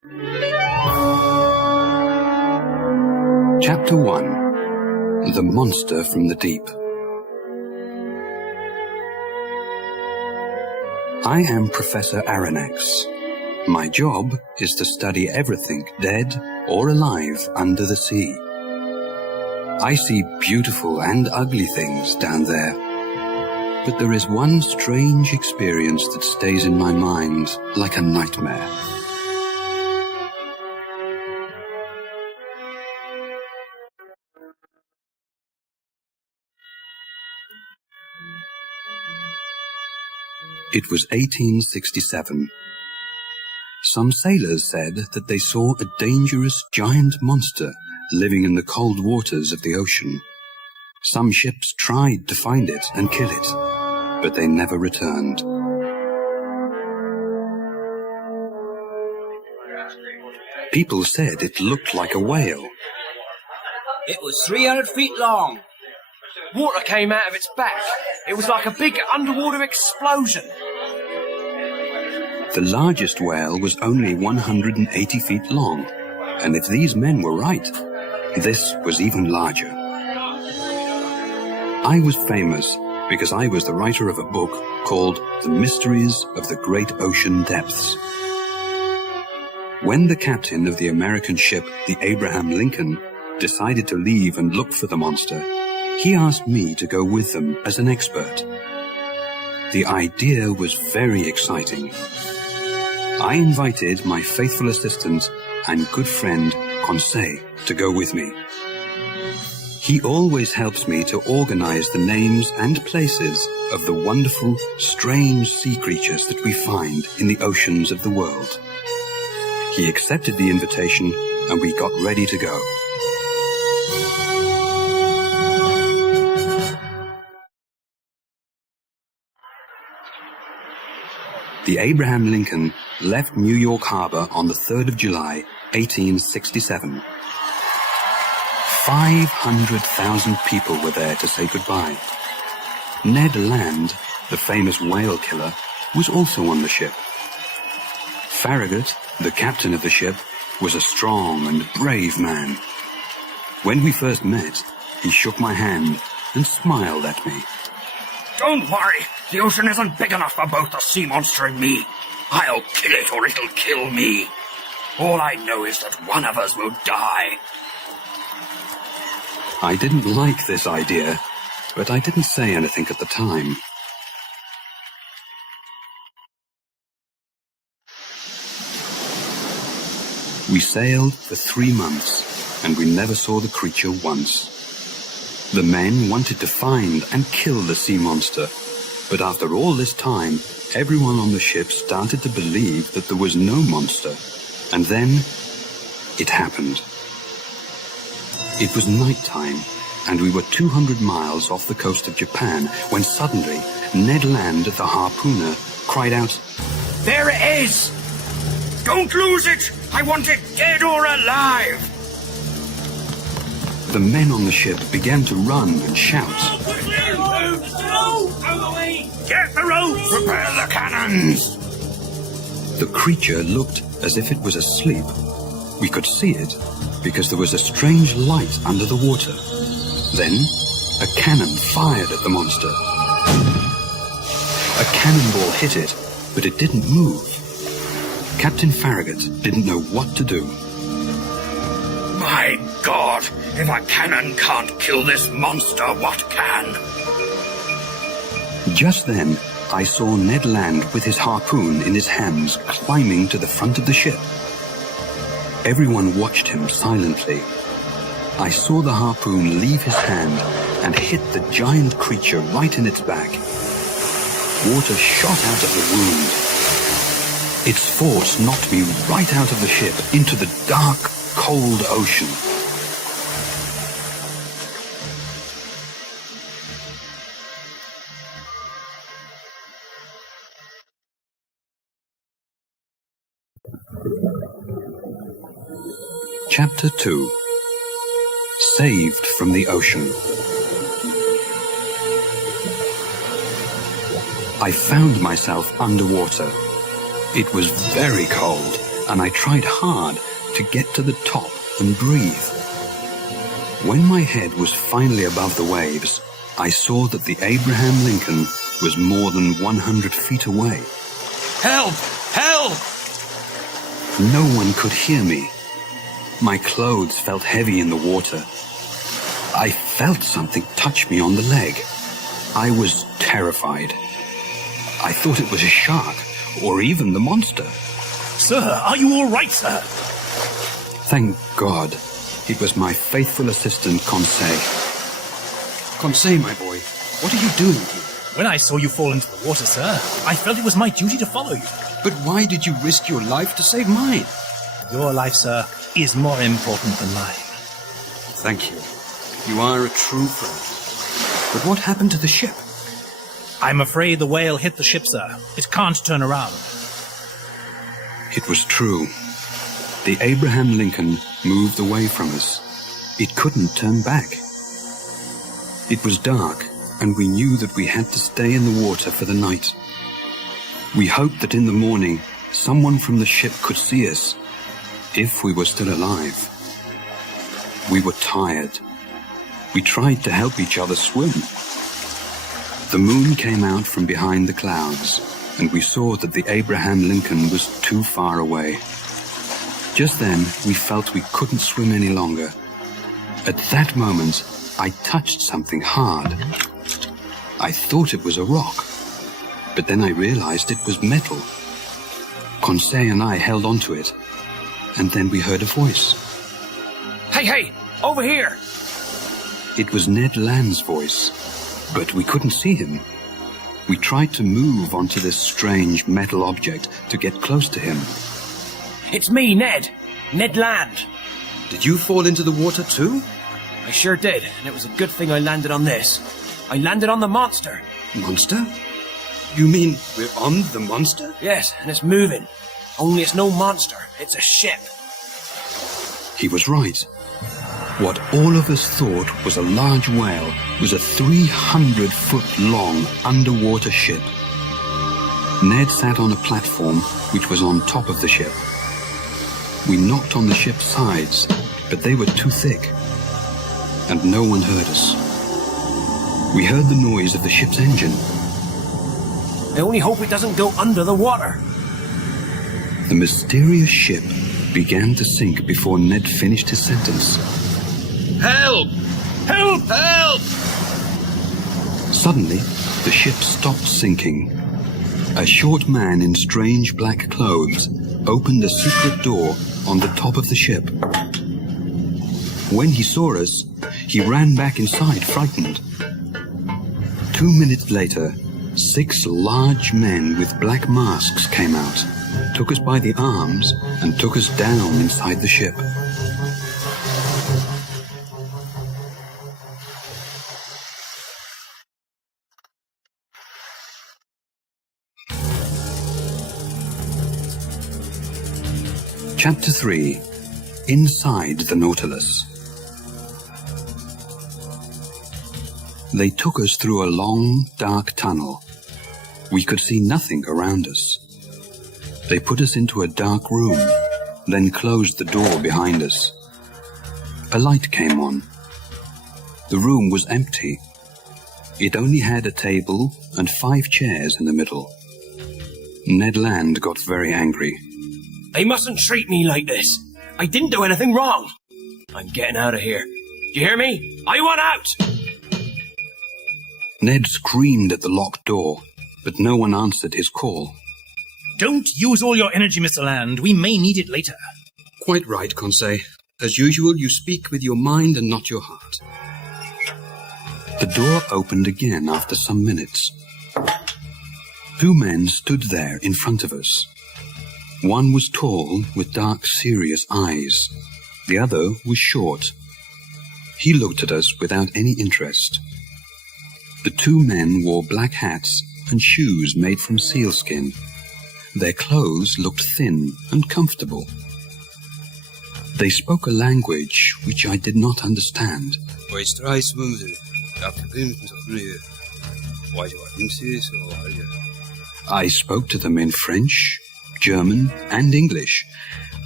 Chapter 1. The Monster from the Deep. I am Professor Aronnax. My job is to study everything dead or alive under the sea. I see beautiful and ugly things down there. But there is one strange experience that stays in my mind like a nightmare. It was 1867. Some sailors said that they saw a dangerous giant monster living in the cold waters of the ocean. Some ships tried to find it and kill it, but they never returned. People said it looked like a whale. It was 300 feet long. Water came out of its back. It was like a big underwater explosion. The largest whale was only 180 feet long, and if these men were right, this was even larger. I was famous because I was the writer of a book called The Mysteries of the Great Ocean Depths. When the captain of the American ship, the Abraham Lincoln, decided to leave and look for the monster, he asked me to go with them as an expert. The idea was very exciting. I invited my faithful assistant and good friend, Conseil, to go with me. He always helps me to organize the names and places of the wonderful, strange sea creatures that we find in the oceans of the world. He accepted the invitation and we got ready to go. The Abraham Lincoln left New York Harbor on the 3rd of July, 1867. 500,000 people were there to say goodbye. Ned Land, the famous whale killer, was also on the ship. Farragut, the captain of the ship, was a strong and brave man. When we first met, he shook my hand and smiled at me. Don't worry, the ocean isn't big enough for both the sea monster and me. I'll kill it or it'll kill me. All I know is that one of us will die. I didn't like this idea, but I didn't say anything at the time. We sailed for 3 months, and we never saw the creature once. The men wanted to find and kill the sea monster, but after all this time, everyone on the ship started to believe that there was no monster. And then, it happened. It was nighttime, and we were 200 miles off the coast of Japan, when suddenly, Ned Land, the harpooner, cried out, There it is! Don't lose it! I want it dead or alive! The men on the ship began to run and shout. Get the rope! Prepare the cannons! The creature looked as if it was asleep. We could see it because there was a strange light under the water. Then, a cannon fired at the monster. A cannonball hit it, but it didn't move. Captain Farragut didn't know what to do. My God! If a cannon can't kill this monster, what can? Just then, I saw Ned Land with his harpoon in his hands climbing to the front of the ship. Everyone watched him silently. I saw the harpoon leave his hand and hit the giant creature right in its back. Water shot out of the wound. Its force knocked me right out of the ship into the dark, cold ocean. Chapter 2. Saved from the Ocean. I found myself underwater. It was very cold, and I tried hard to get to the top and breathe. When my head was finally above the waves, I saw that the Abraham Lincoln was more than 100 feet away. Help! Help! No one could hear me. My clothes felt heavy in the water. I felt something touch me on the leg. I was terrified. I thought it was a shark, or even the monster. Sir, are you all right, sir? Thank God, it was my faithful assistant, Conseil. Conseil, my boy, what are you doing here? When I saw you fall into the water, sir, I felt it was my duty to follow you. But why did you risk your life to save mine? Your life, sir, is more important than mine. Thank you. You are a true friend. But what happened to the ship? I'm afraid the whale hit the ship, sir. It can't turn around. It was true. The Abraham Lincoln moved away from us. It couldn't turn back. It was dark, and we knew that we had to stay in the water for the night. We hoped that in the morning, someone from the ship could see us, if we were still alive. We were tired. We tried to help each other swim. The moon came out from behind the clouds, and we saw that the Abraham Lincoln was too far away. Just then, we felt we couldn't swim any longer. At that moment, I touched something hard. I thought it was a rock, but then I realized it was metal. Conseil and I held onto it, and then we heard a voice. Hey, hey! Over here! It was Ned Land's voice, but we couldn't see him. We tried to move onto this strange metal object to get close to him. It's me, Ned! Ned Land! Did you fall into the water too? I sure did, and it was a good thing I landed on this. I landed on the monster. Monster? You mean we're on the monster? Yes, and it's moving. Only it's no monster, it's a ship. He was right. What all of us thought was a large whale was a 300-foot-long underwater ship. Ned sat on a platform which was on top of the ship. We knocked on the ship's sides, but they were too thick, and no one heard us. We heard the noise of the ship's engine. I only hope it doesn't go under the water. The mysterious ship began to sink before Ned finished his sentence. Help! Help! Help! Suddenly, the ship stopped sinking. A short man in strange black clothes opened a secret door on the top of the ship. When he saw us, he ran back inside, frightened. 2 minutes later, 6 large men with black masks came out, took us by the arms, and took us down inside the ship. Chapter 3. Inside the Nautilus. They took us through a long, dark tunnel. We could see nothing around us. They put us into a dark room, then closed the door behind us. A light came on. The room was empty. It only had a table and 5 chairs in the middle. Ned Land got very angry. They mustn't treat me like this. I didn't do anything wrong. I'm getting out of here. You hear me? I want out! Ned screamed at the locked door, but no one answered his call. Don't use all your energy, Mr. Land. We may need it later. Quite right, Conseil. As usual, you speak with your mind and not your heart. The door opened again after some minutes. 2 men stood there in front of us. One was tall, with dark, serious eyes. The other was short. He looked at us without any interest. The 2 men wore black hats and shoes made from sealskin. Their clothes looked thin and comfortable. They spoke a language which I did not understand. I spoke to them in French, German, and English,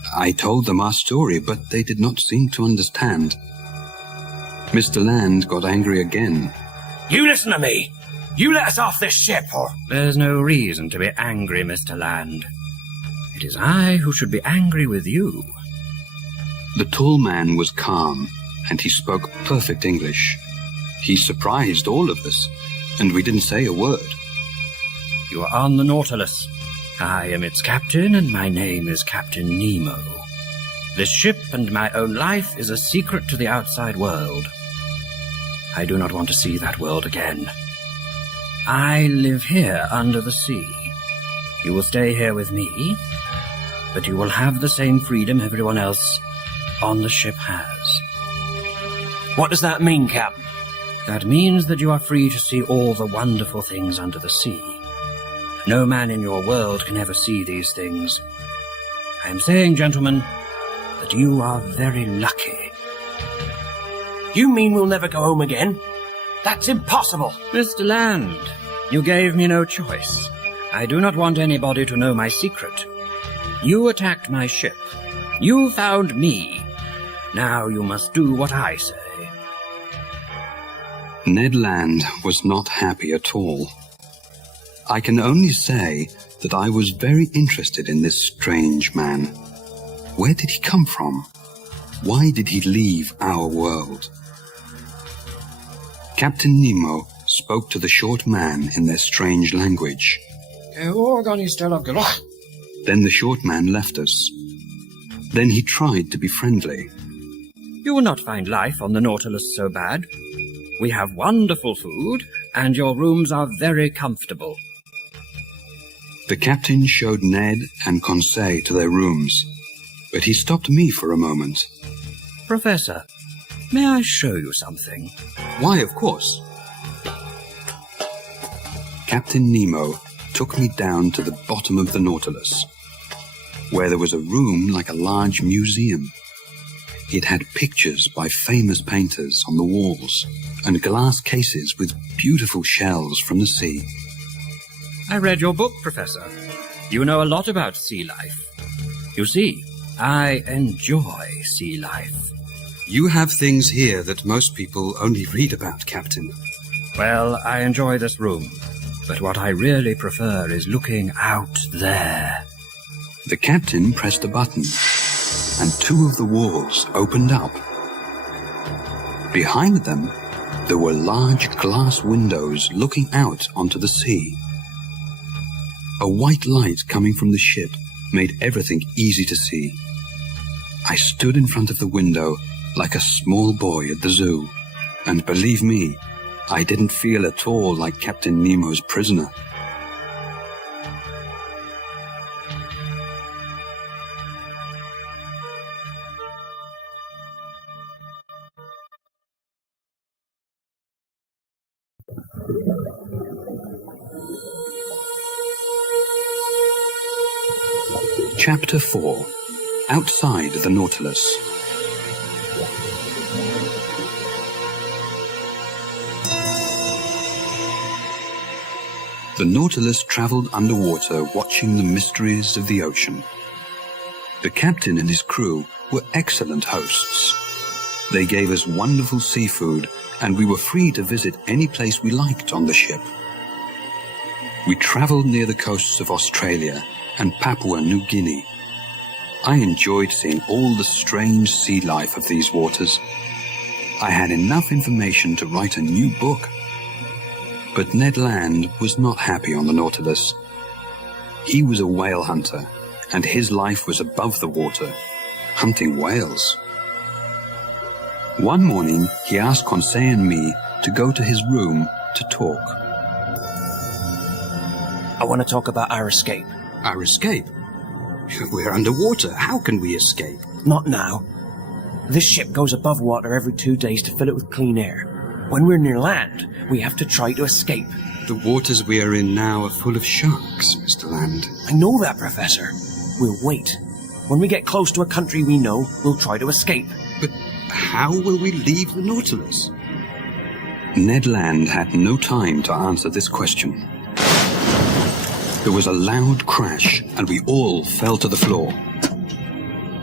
I told them our story, but they did not seem to understand. Mr. Land got angry again. You listen to me. You let us off this ship, or... There's no reason to be angry, Mr. Land. It is I who should be angry with you. The tall man was calm, and he spoke perfect English. He surprised all of us, and we didn't say a word. You are on the Nautilus. I am its captain, and my name is Captain Nemo. This ship and my own life is a secret to the outside world. I do not want to see that world again. I live here under the sea. You will stay here with me, but you will have the same freedom everyone else on the ship has. What does that mean, Captain? That means that you are free to see all the wonderful things under the sea. No man in your world can ever see these things. I am saying, gentlemen, that you are very lucky. You mean we'll never go home again? That's impossible. Mr. Land, you gave me no choice. I do not want anybody to know my secret. You attacked my ship. You found me. Now you must do what I say. Ned Land was not happy at all. I can only say that I was very interested in this strange man. Where did he come from? Why did he leave our world? Captain Nemo spoke to the short man in their strange language. Then the short man left us. Then he tried to be friendly. You will not find life on the Nautilus so bad. We have wonderful food, and your rooms are very comfortable. The captain showed Ned and Conseil to their rooms, but he stopped me for a moment. Professor, may I show you something? Why, of course. Captain Nemo took me down to the bottom of the Nautilus, where there was a room like a large museum. It had pictures by famous painters on the walls and glass cases with beautiful shells from the sea. I read your book, Professor. You know a lot about sea life. You see, I enjoy sea life. You have things here that most people only read about, Captain. Well, I enjoy this room, but what I really prefer is looking out there. The captain pressed a button, and two of the walls opened up. Behind them, there were large glass windows looking out onto the sea. A white light coming from the ship made everything easy to see. I stood in front of the window like a small boy at the zoo, and believe me, I didn't feel at all like Captain Nemo's prisoner. Chapter 4. Outside the Nautilus. The Nautilus traveled underwater, watching the mysteries of the ocean. The captain and his crew were excellent hosts. They gave us wonderful seafood, and we were free to visit any place we liked on the ship. We traveled near the coasts of Australia and Papua New Guinea. I enjoyed seeing all the strange sea life of these waters. I had enough information to write a new book. But Ned Land was not happy on the Nautilus. He was a whale hunter, and his life was above the water, hunting whales. One morning, he asked Conseil and me to go to his room to talk. I want to talk about our escape. Our escape? We're underwater. How can we escape? Not now. This ship goes above water every 2 days to fill it with clean air. When we're near land, we have to try to escape. The waters we are in now are full of sharks, Mr. Land. I know that, Professor. We'll wait. When we get close to a country we know, we'll try to escape. But how will we leave the Nautilus? Ned Land had no time to answer this question. There was a loud crash, and we all fell to the floor.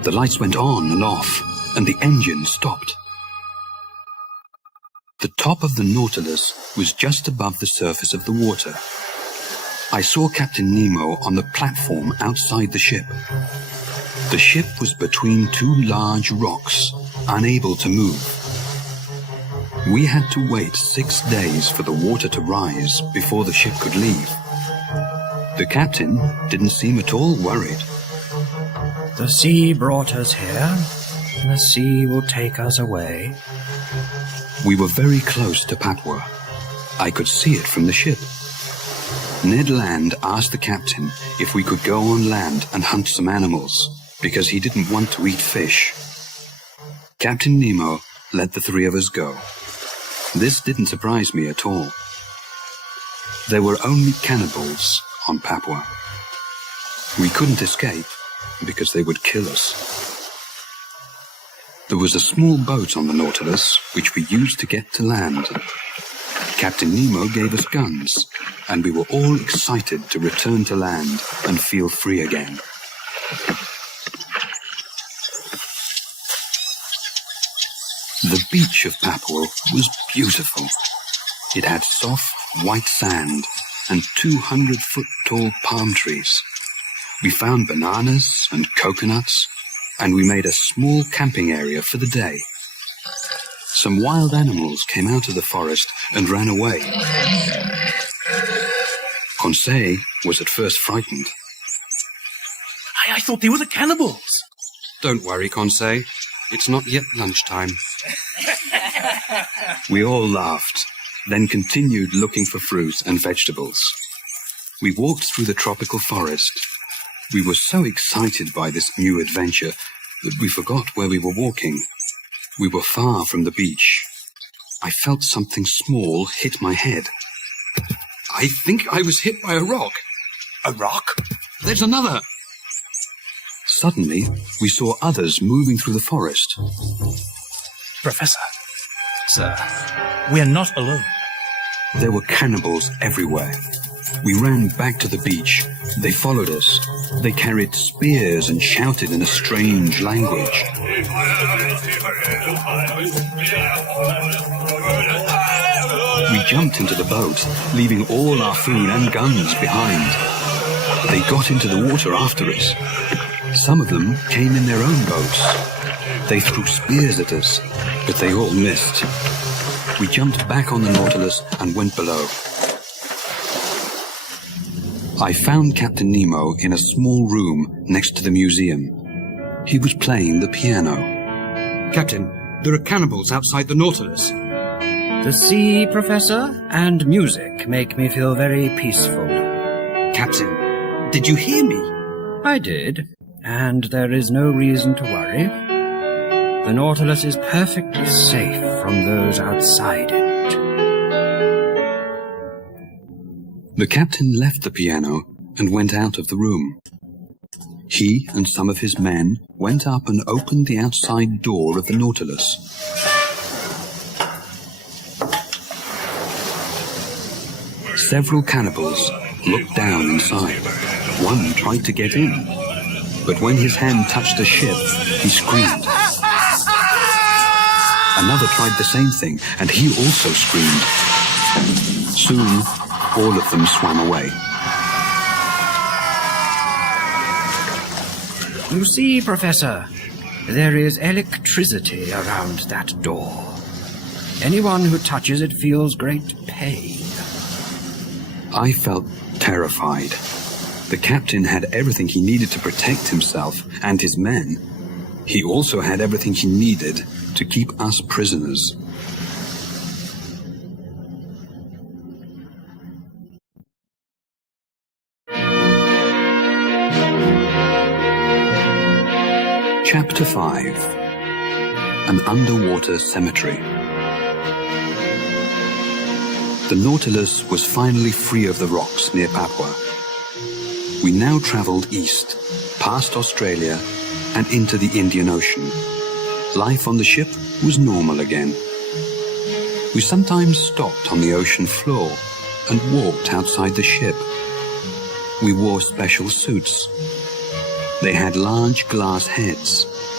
The lights went on and off, and the engine stopped. The top of the Nautilus was just above the surface of the water. I saw Captain Nemo on the platform outside the ship. The ship was between two large rocks, unable to move. We had to wait 6 days for the water to rise before the ship could leave. The captain didn't seem at all worried. The sea brought us here. The sea will take us away. We were very close to Papua. I could see it from the ship. Ned Land asked the captain if we could go on land and hunt some animals, because he didn't want to eat fish. Captain Nemo let the 3 of us go. This didn't surprise me at all. There were only cannibals on Papua. We couldn't escape because they would kill us. There was a small boat on the Nautilus which we used to get to land. Captain Nemo gave us guns, and we were all excited to return to land and feel free again. The beach of Papua was beautiful. It had soft, white sand and 200-foot-tall palm trees. We found bananas and coconuts, and we made a small camping area for the day. Some wild animals came out of the forest and ran away. Conseil was at first frightened. I thought they were the cannibals. Don't worry, Conseil. It's not yet lunchtime. We all laughed, then continued looking for fruit and vegetables. We walked through the tropical forest. We were so excited by this new adventure that we forgot where we were walking. We were far from the beach. I felt something small hit my head. I think I was hit by a rock. A rock? There's another. Suddenly, we saw others moving through the forest. Professor, Sir. we are not alone. There were cannibals everywhere. We ran back to the beach. They followed us. They carried spears and shouted in a strange language. We jumped into the boat, leaving all our food and guns behind. They got into the water after us. Some of them came in their own boats. They threw spears at us, but they all missed. We jumped back on the Nautilus and went below. I found Captain Nemo in a small room next to the museum. He was playing the piano. Captain, there are cannibals outside the Nautilus. The sea, Professor, and music make me feel very peaceful. Captain, did you hear me? I did, and there is no reason to worry. The Nautilus is perfectly safe from those outside it. The captain left the piano and went out of the room. He and some of his men went up and opened the outside door of the Nautilus. Several cannibals looked down inside. One tried to get in, but when his hand touched the ship, he screamed. Another tried the same thing, and he also screamed. Soon, all of them swam away. You see, Professor, there is electricity around that door. Anyone who touches it feels great pain. I felt terrified. The captain had everything he needed to protect himself and his men. He also had everything he needed to keep us prisoners. Chapter 5: An Underwater Cemetery. The Nautilus was finally free of the rocks near Papua. We now traveled east, past Australia, and into the Indian Ocean. Life on the ship was normal again. We sometimes stopped on the ocean floor and walked outside the ship. We wore special suits. They had large glass heads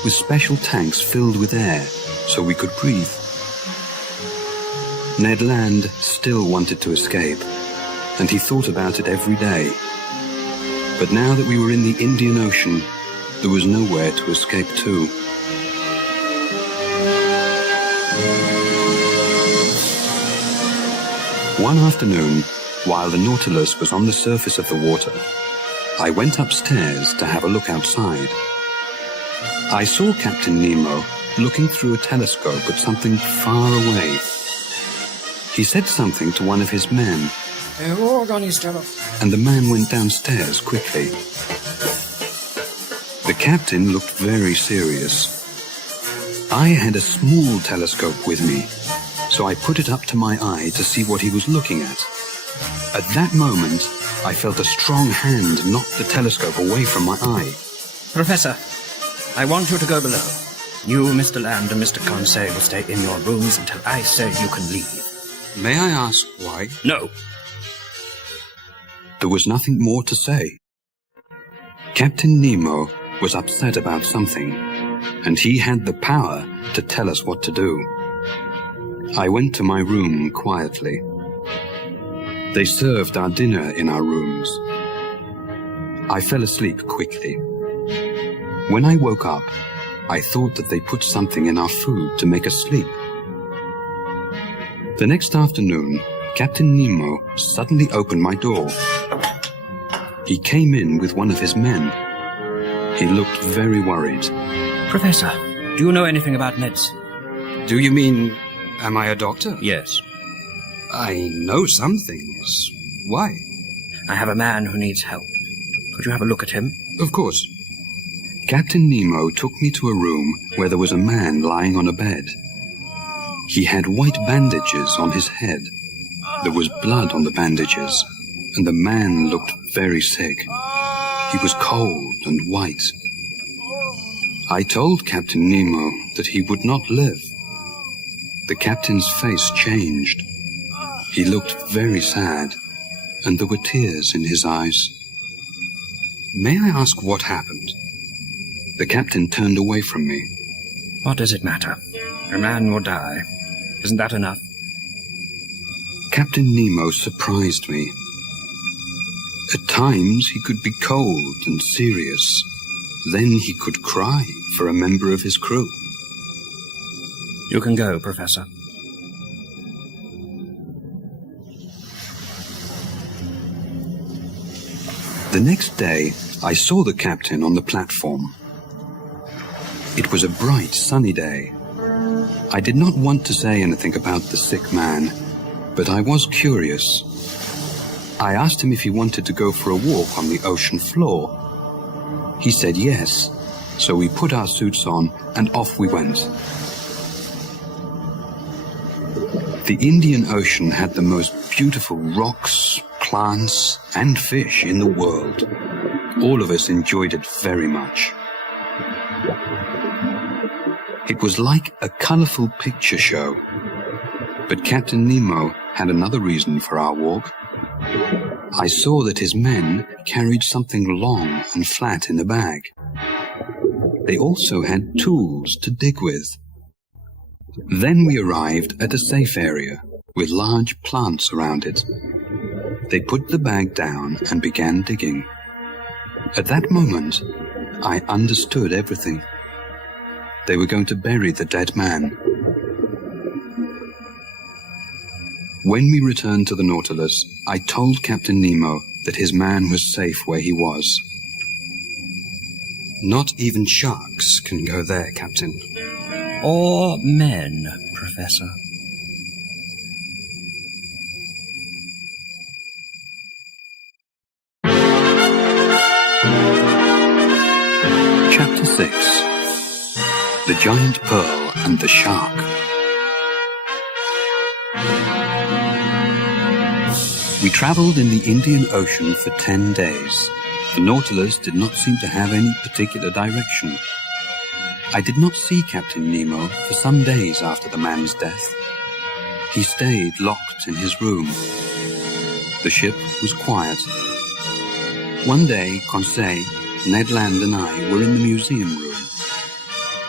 with special tanks filled with air so we could breathe. Ned Land still wanted to escape, and he thought about it every day. But now that we were in the Indian Ocean, there was nowhere to escape to. One afternoon, while the Nautilus was on the surface of the water, I went upstairs to have a look outside. I saw Captain Nemo looking through a telescope at something far away. He said something to one of his men, and the man went downstairs quickly. The captain looked very serious. I had a small telescope with me, so I put it up to my eye to see what he was looking at. At that moment, I felt a strong hand knock the telescope away from my eye. Professor, I want you to go below. You, Mr. Land, and Mr. Conseil will stay in your rooms until I say you can leave. May I ask why? No. There was nothing more to say. Captain Nemo was upset about something, and he had the power to tell us what to do. I went to my room quietly. They served our dinner in our rooms. I fell asleep quickly. When I woke up, I thought that they put something in our food to make us sleep. The next afternoon, Captain Nemo suddenly opened my door. He came in with one of his men. He looked very worried. Professor, do you know anything about medicine? Do you mean, am I a doctor? Yes. I know some things. Why? I have a man who needs help. Could you have a look at him? Of course. Captain Nemo took me to a room where there was a man lying on a bed. He had white bandages on his head. There was blood on the bandages, and the man looked very sick. He was cold and white. I told Captain Nemo that he would not live. The captain's face changed. He looked very sad, and there were tears in his eyes. May I ask what happened? The captain turned away from me. What does it matter? A man will die. Isn't that enough? Captain Nemo surprised me. At times he could be cold and serious. Then he could cry for a member of his crew. You can go, Professor. The next day, I saw the captain on the platform. It was a bright, sunny day. I did not want to say anything about the sick man, but I was curious. I asked him if he wanted to go for a walk on the ocean floor. He said yes, so we put our suits on and off we went. The Indian Ocean had the most beautiful rocks, plants, and fish in the world. All of us enjoyed it very much. It was like a colorful picture show. But Captain Nemo had another reason for our walk. I saw that his men carried something long and flat in a bag. They also had tools to dig with. Then we arrived at a safe area with large plants around it. They put the bag down and began digging. At that moment, I understood everything. They were going to bury the dead man. When we returned to the Nautilus, I told Captain Nemo that his man was safe where he was. Not even sharks can go there, Captain. Or men, Professor. Chapter 6. The Giant Pearl and the Shark. We traveled in the Indian Ocean for 10 days. The Nautilus did not seem to have any particular direction. I did not see Captain Nemo for some days after the man's death. He stayed locked in his room. The ship was quiet. One day, Conseil, Ned Land and I were in the museum room.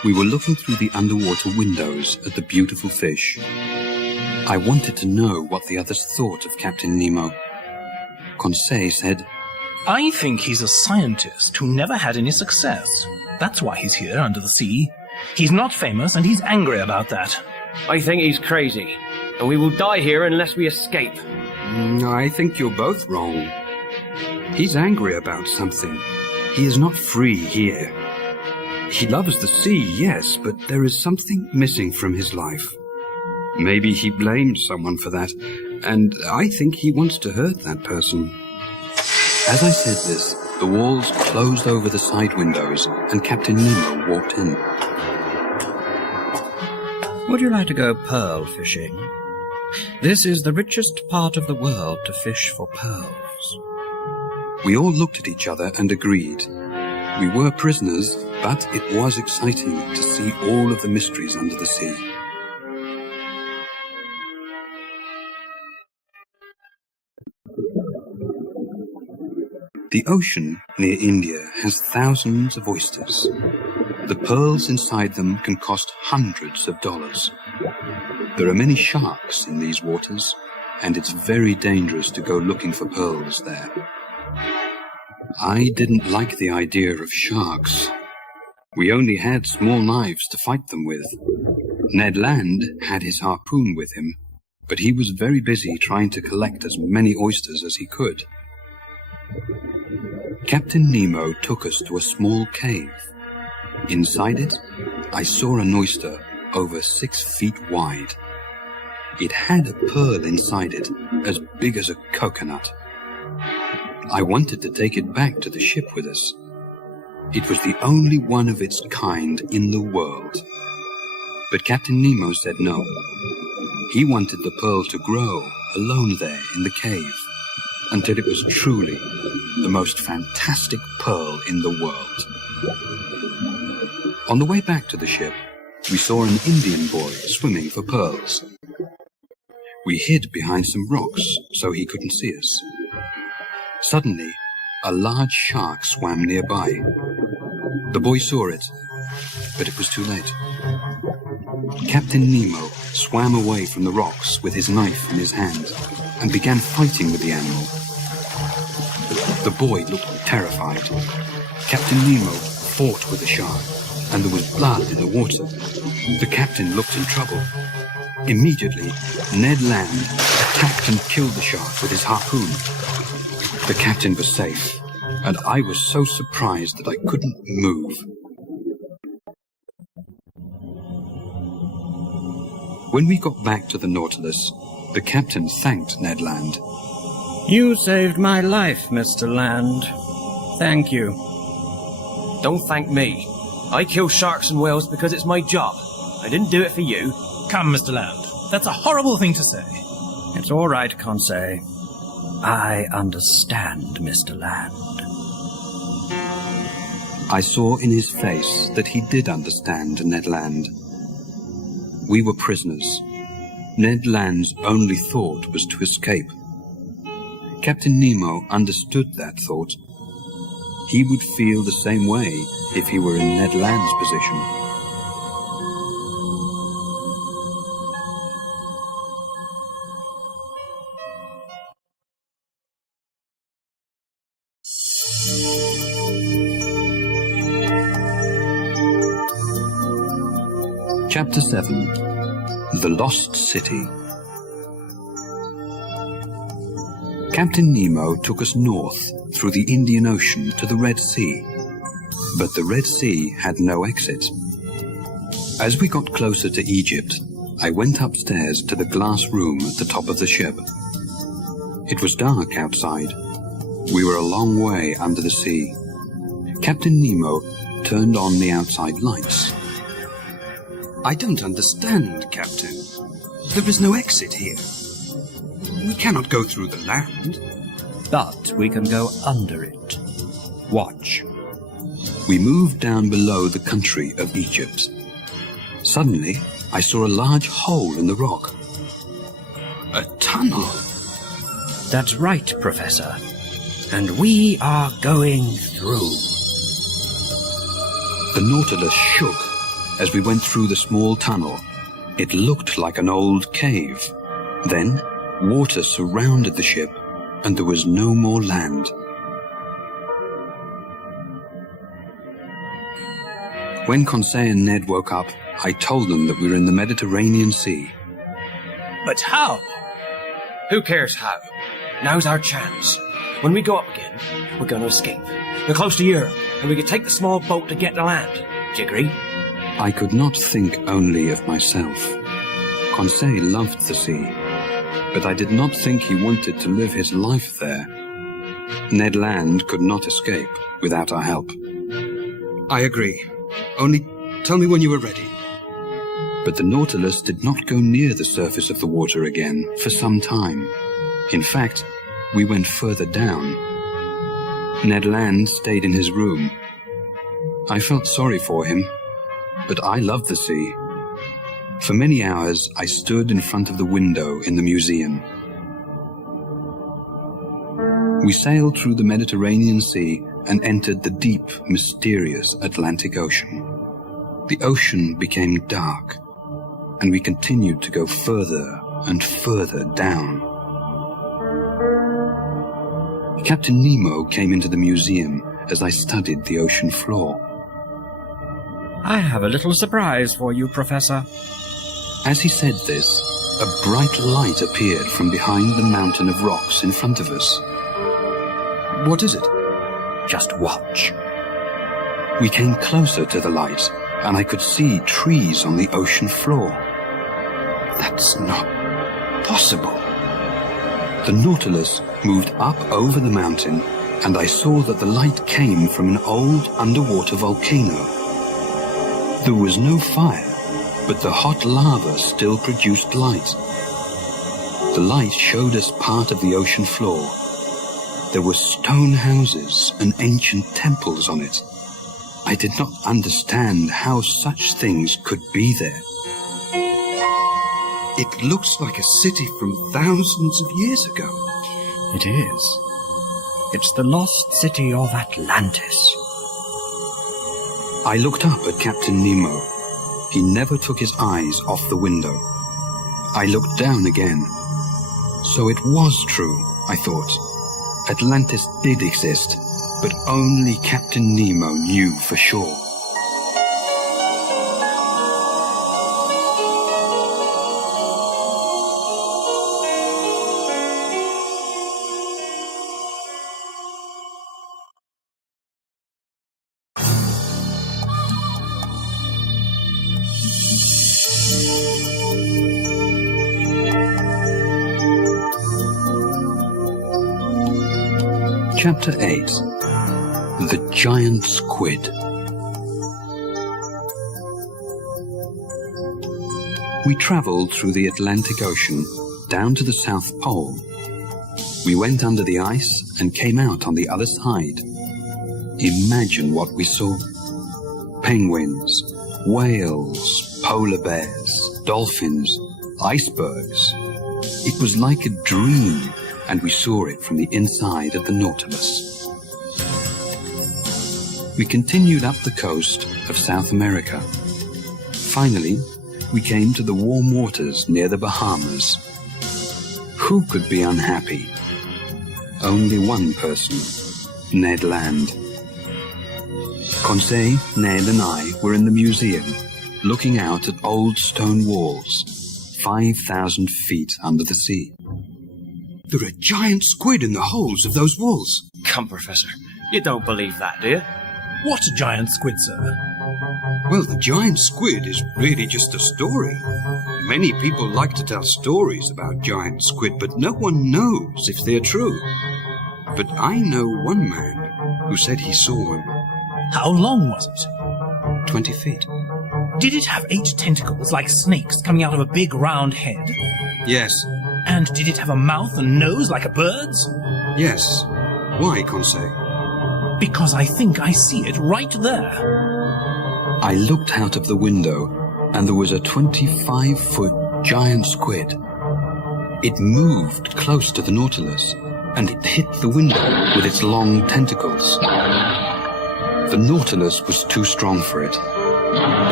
We were looking through the underwater windows at the beautiful fish. I wanted to know what the others thought of Captain Nemo. Conseil said, I think he's a scientist who never had any success. That's why he's here under the sea. He's not famous, and he's angry about that. I think he's crazy, and we will die here unless we escape. I think you're both wrong. He's angry about something. He is not free here. He loves the sea, yes, but there is something missing from his life. Maybe he blames someone for that, and I think he wants to hurt that person. As I said this, the walls closed over the side windows, and Captain Nemo walked in. Would you like to go pearl fishing? This is the richest part of the world to fish for pearls. We all looked at each other and agreed. We were prisoners, but it was exciting to see all of the mysteries under the sea. The ocean near India has thousands of oysters. The pearls inside them can cost hundreds of dollars. There are many sharks in these waters, and it's very dangerous to go looking for pearls there. I didn't like the idea of sharks. We only had small knives to fight them with. Ned Land had his harpoon with him, but he was very busy trying to collect as many oysters as he could. Captain Nemo took us to a small cave. Inside it, I saw an oyster over 6 feet wide. It had a pearl inside it, as big as a coconut. I wanted to take it back to the ship with us. It was the only one of its kind in the world. But Captain Nemo said no. He wanted the pearl to grow alone there in the cave, until it was truly the most fantastic pearl in the world. On the way back to the ship, we saw an Indian boy swimming for pearls. We hid behind some rocks so he couldn't see us. Suddenly, a large shark swam nearby. The boy saw it, but it was too late. Captain Nemo swam away from the rocks with his knife in his hand and began fighting with the animal. The boy looked terrified. Captain Nemo fought with the shark, and there was blood in the water. The captain looked in trouble. Immediately, Ned Land attacked and killed the shark with his harpoon. The captain was safe, and I was so surprised that I couldn't move. When we got back to the Nautilus, the captain thanked Ned Land. You saved my life, Mr. Land. Thank you. Don't thank me. I kill sharks and whales because it's my job. I didn't do it for you. Come, Mr. Land. That's a horrible thing to say. It's all right, Conseil. I understand, Mr. Land. I saw in his face that he did understand Ned Land. We were prisoners. Ned Land's only thought was to escape. Captain Nemo understood that thought. He would feel the same way if he were in Ned Land's position. Chapter 7. The Lost City. Captain Nemo took us north through the Indian Ocean to the Red Sea, but the Red Sea had no exit. As we got closer to Egypt, I went upstairs to the glass room at the top of the ship. It was dark outside. We were a long way under the sea. Captain Nemo turned on the outside lights. I don't understand, Captain. There is no exit here. We cannot go through the land. But we can go under it. Watch. We moved down below the country of Egypt. Suddenly, I saw a large hole in the rock. A tunnel. That's right, Professor. And we are going through. The Nautilus shook as we went through the small tunnel. It looked like an old cave. Then, water surrounded the ship, and there was no more land. When Conseil and Ned woke up, I told them that we were in the Mediterranean Sea. But how? Who cares how? Now's our chance. When we go up again, we're going to escape. We're close to Europe, and we can take the small boat to get to land. Do you agree? I could not think only of myself. Conseil loved the sea, but I did not think he wanted to live his life there. Ned Land could not escape without our help. I agree. Only tell me when you are ready. But the Nautilus did not go near the surface of the water again for some time. In fact, we went further down. Ned Land stayed in his room. I felt sorry for him, but I loved the sea. For many hours, I stood in front of the window in the museum. We sailed through the Mediterranean Sea and entered the deep, mysterious Atlantic Ocean. The ocean became dark, and we continued to go further and further down. Captain Nemo came into the museum as I studied the ocean floor. I have a little surprise for you, Professor. As he said this, a bright light appeared from behind the mountain of rocks in front of us. What is it? Just watch. We came closer to the light, and I could see trees on the ocean floor. That's not possible. The Nautilus moved up over the mountain, and I saw that the light came from an old underwater volcano. There was no fire, but the hot lava still produced light. The light showed us part of the ocean floor. There were stone houses and ancient temples on it. I did not understand how such things could be there. It looks like a city from thousands of years ago. It is. It's the lost city of Atlantis. I looked up at Captain Nemo. He never took his eyes off the window. I looked down again. So it was true, I thought. Atlantis did exist, but only Captain Nemo knew for sure. Chapter 8. The Giant Squid. We travelled through the Atlantic Ocean down to the South Pole. We went under the ice and came out on the other side. Imagine what we saw. Penguins, whales, polar bears, dolphins, icebergs. It was like a dream, and we saw it from the inside of the Nautilus. We continued up the coast of South America. Finally, we came to the warm waters near the Bahamas. Who could be unhappy? Only one person, Ned Land. Conseil, Ned and I were in the museum, looking out at old stone walls, 5,000 feet under the sea. There are giant squid in the holes of those walls. Come, Professor. You don't believe that, do you? What giant squid, sir? Well, the giant squid is really just a story. Many people like to tell stories about giant squid, but no one knows if they're true. But I know one man who said he saw one. How long was it? 20 feet. Did it have 8 tentacles like snakes coming out of a big round head? Yes. And did it have a mouth and nose like a bird's? Yes. Why, Conseil? Because I think I see it right there. I looked out of the window, and there was a 25-foot giant squid. It moved close to the Nautilus, and it hit the window with its long tentacles. The Nautilus was too strong for it,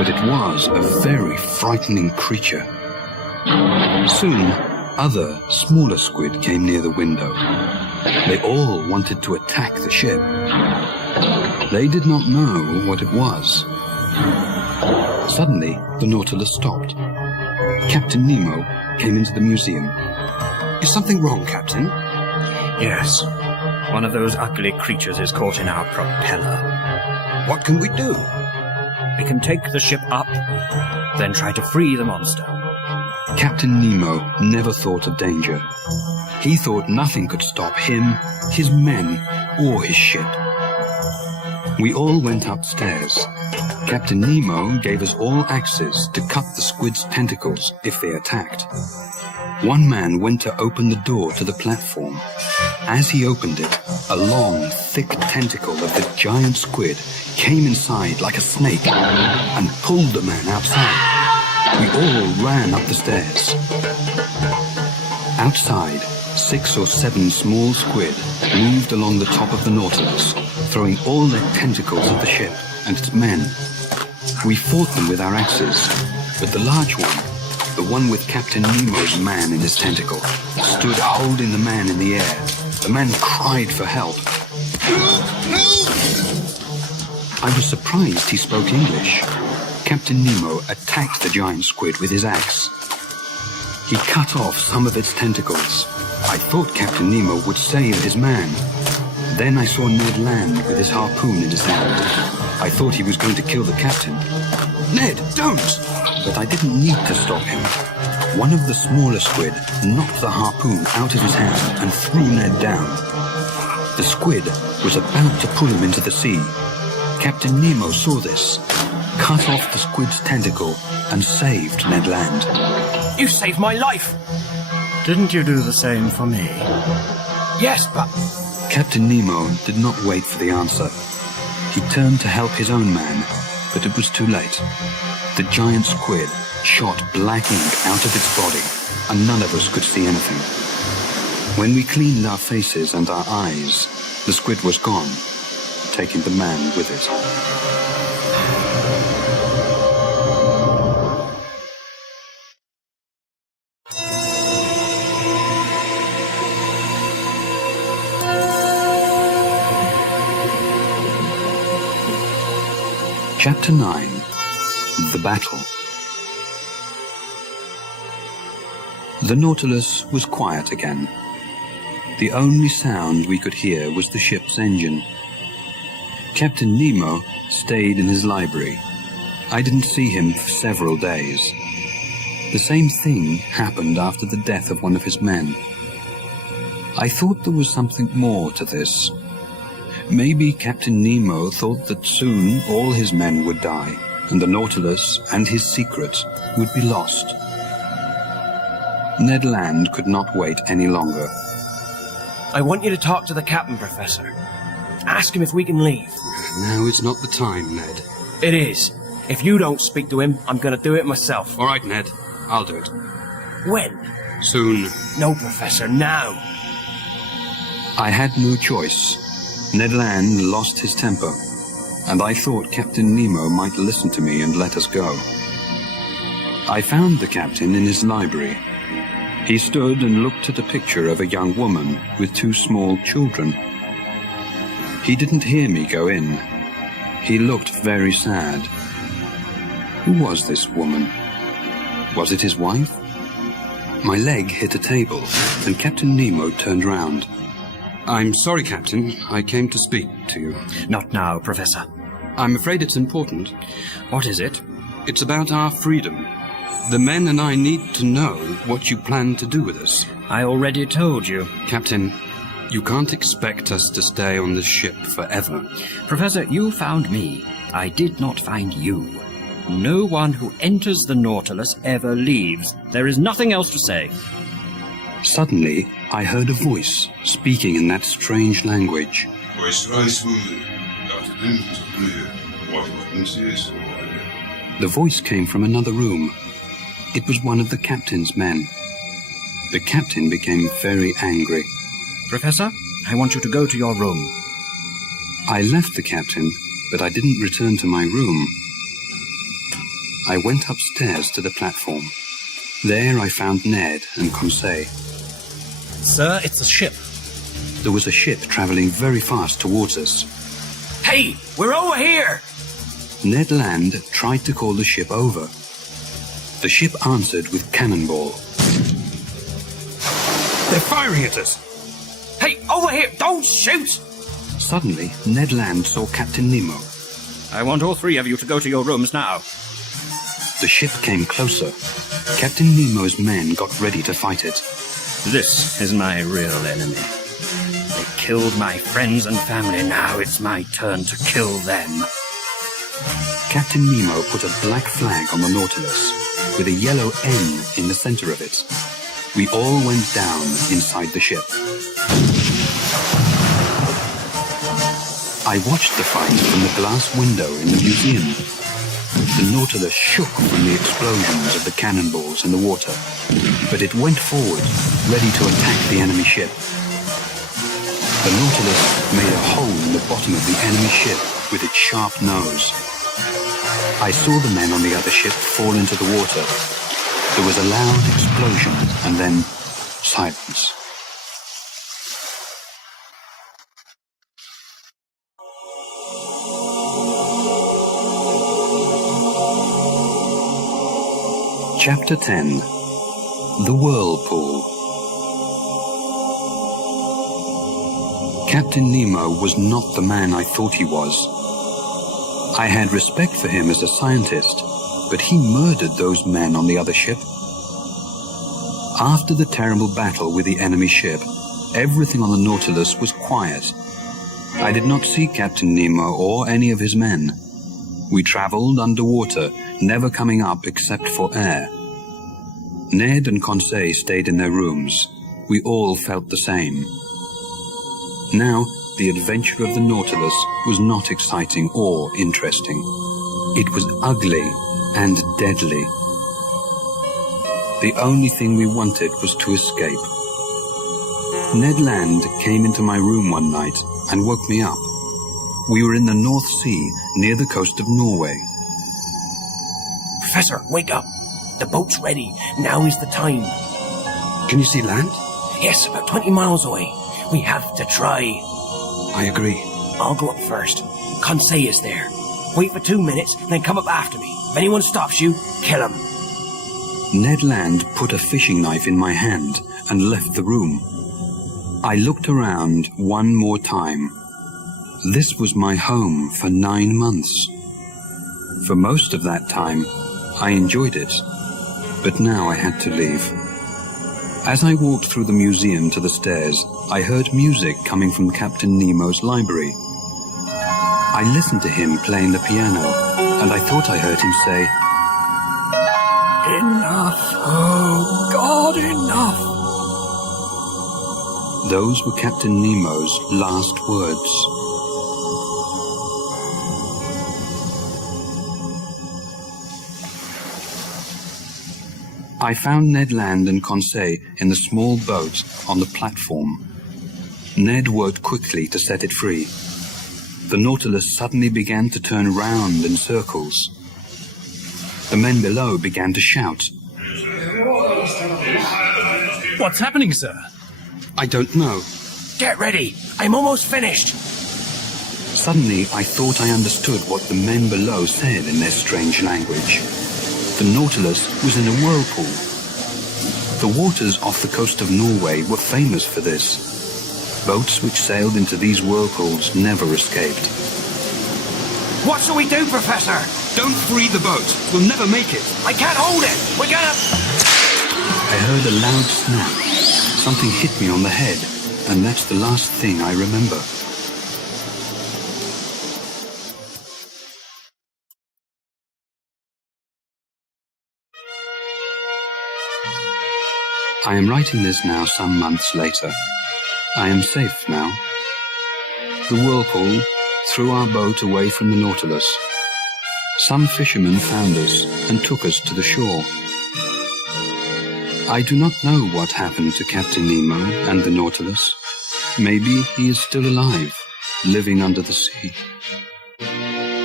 but it was a very frightening creature. Soon, other, smaller squid came near the window. They all wanted to attack the ship. They did not know what it was. Suddenly, the Nautilus stopped. Captain Nemo came into the museum. Is something wrong, Captain? Yes. One of those ugly creatures is caught in our propeller. What can we do? We can take the ship up, then try to free the monster. Captain Nemo never thought of danger. He thought nothing could stop him, his men, or his ship. We all went upstairs. Captain Nemo gave us all axes to cut the squid's tentacles if they attacked. One man went to open the door to the platform. As he opened it, a long, thick tentacle of the giant squid came inside like a snake and pulled the man outside. We all ran up the stairs. Outside, 6 or 7 small squid moved along the top of the Nautilus, throwing all their tentacles at the ship and its men. We fought them with our axes, but the large one, the one with Captain Nemo's man in his tentacle, stood holding the man in the air. The man cried for help. I was surprised he spoke English. Captain Nemo attacked the giant squid with his axe. He cut off some of its tentacles. I thought Captain Nemo would save his man. Then I saw Ned land with his harpoon in his hand. I thought he was going to kill the captain. Ned, don't! But I didn't need to stop him. One of the smaller squid knocked the harpoon out of his hand and threw Ned down. The squid was about to pull him into the sea. Captain Nemo saw this, cut off the squid's tentacle, and saved Ned Land. You saved my life! Didn't you do the same for me? Yes, but... Captain Nemo did not wait for the answer. He turned to help his own man, but it was too late. The giant squid shot black ink out of its body, and none of us could see anything. When we cleaned our faces and our eyes, the squid was gone, taking the man with it. Chapter 9. The Battle. The Nautilus was quiet again. The only sound we could hear was the ship's engine. Captain Nemo stayed in his library. I didn't see him for several days. The same thing happened after the death of one of his men. I thought there was something more to this. Maybe Captain Nemo thought that soon all his men would die, and the Nautilus and his secret would be lost. Ned Land could not wait any longer. I want you to talk to the captain, Professor. Ask him if we can leave. Now is not the time, Ned. It is. If you don't speak to him, I'm going to do it myself. All right, Ned. I'll do it. When? Soon. No, Professor, now. I had no choice. Ned Land lost his temper, and I thought Captain Nemo might listen to me and let us go. I found the captain in his library. He stood and looked at a picture of a young woman with 2 small children. He didn't hear me go in. He looked very sad. Who was this woman? Was it his wife? My leg hit a table, and Captain Nemo turned round. I'm sorry, Captain. I came to speak to you. Not now, Professor. I'm afraid it's important. What is it? It's about our freedom. The men and I need to know what you plan to do with us. I already told you. Captain, you can't expect us to stay on this ship forever. Professor, you found me. I did not find you. No one who enters the Nautilus ever leaves. There is nothing else to say. Suddenly, I heard a voice speaking in that strange language. The voice came from another room. It was one of the captain's men. The captain became very angry. Professor, I want you to go to your room. I left the captain, but I didn't return to my room. I went upstairs to the platform. There I found Ned and Conseil. Sir, it's a ship. There was a ship traveling very fast towards us. Hey, we're over here! Ned Land tried to call the ship over. The ship answered with cannonball. They're firing at us! Hey, over here! Don't shoot! Suddenly, Ned Land saw Captain Nemo. I want all three of you to go to your rooms now. The ship came closer. Captain Nemo's men got ready to fight it. This is my real enemy. They killed my friends and family. Now it's my turn to kill them. Captain Nemo put a black flag on the Nautilus, with a yellow N in the center of it. We all went down inside the ship. I watched the fight from the glass window in the museum. The Nautilus shook from the explosions of the cannonballs in the water, but it went forward, ready to attack the enemy ship. The Nautilus made a hole in the bottom of the enemy ship with its sharp nose. I saw the men on the other ship fall into the water. There was a loud explosion and then silence. Chapter 10. The Whirlpool. Captain Nemo was not the man I thought he was. I had respect for him as a scientist, but he murdered those men on the other ship. After the terrible battle with the enemy ship, everything on the Nautilus was quiet. I did not see Captain Nemo or any of his men. We traveled underwater, never coming up except for air. Ned and Conseil stayed in their rooms. We all felt the same. Now, the adventure of the Nautilus was not exciting or interesting. It was ugly and deadly. The only thing we wanted was to escape. Ned Land came into my room one night and woke me up. We were in the North Sea, near the coast of Norway. Professor, wake up. The boat's ready. Now is the time. Can you see land? Yes, about 20 miles away. We have to try. I agree. I'll go up first. Conseil is there. Wait for 2 minutes, then come up after me. If anyone stops you, kill him. Ned Land put a fishing knife in my hand and left the room. I looked around one more time. This was my home for 9 months. For most of that time, I enjoyed it, but now I had to leave. As I walked through the museum to the stairs, I heard music coming from Captain Nemo's library. I listened to him playing the piano, and I thought I heard him say, "Enough, oh God, enough." Those were Captain Nemo's last words. I found Ned Land and Conseil in the small boat on the platform. Ned worked quickly to set it free. The Nautilus suddenly began to turn round in circles. The men below began to shout. What's happening, sir? I don't know. Get ready. I'm almost finished. Suddenly, I thought I understood what the men below said in their strange language. The Nautilus was in a whirlpool. The waters off the coast of Norway were famous for this. Boats which sailed into these whirlpools never escaped. What shall we do, Professor? Don't free the boat. We'll never make it. I can't hold it. We're gonna... I heard a loud snap. Something hit me on the head, and that's the last thing I remember. I am writing this now some months later. I am safe now. The whirlpool threw our boat away from the Nautilus. Some fishermen found us and took us to the shore. I do not know what happened to Captain Nemo and the Nautilus. Maybe he is still alive, living under the sea.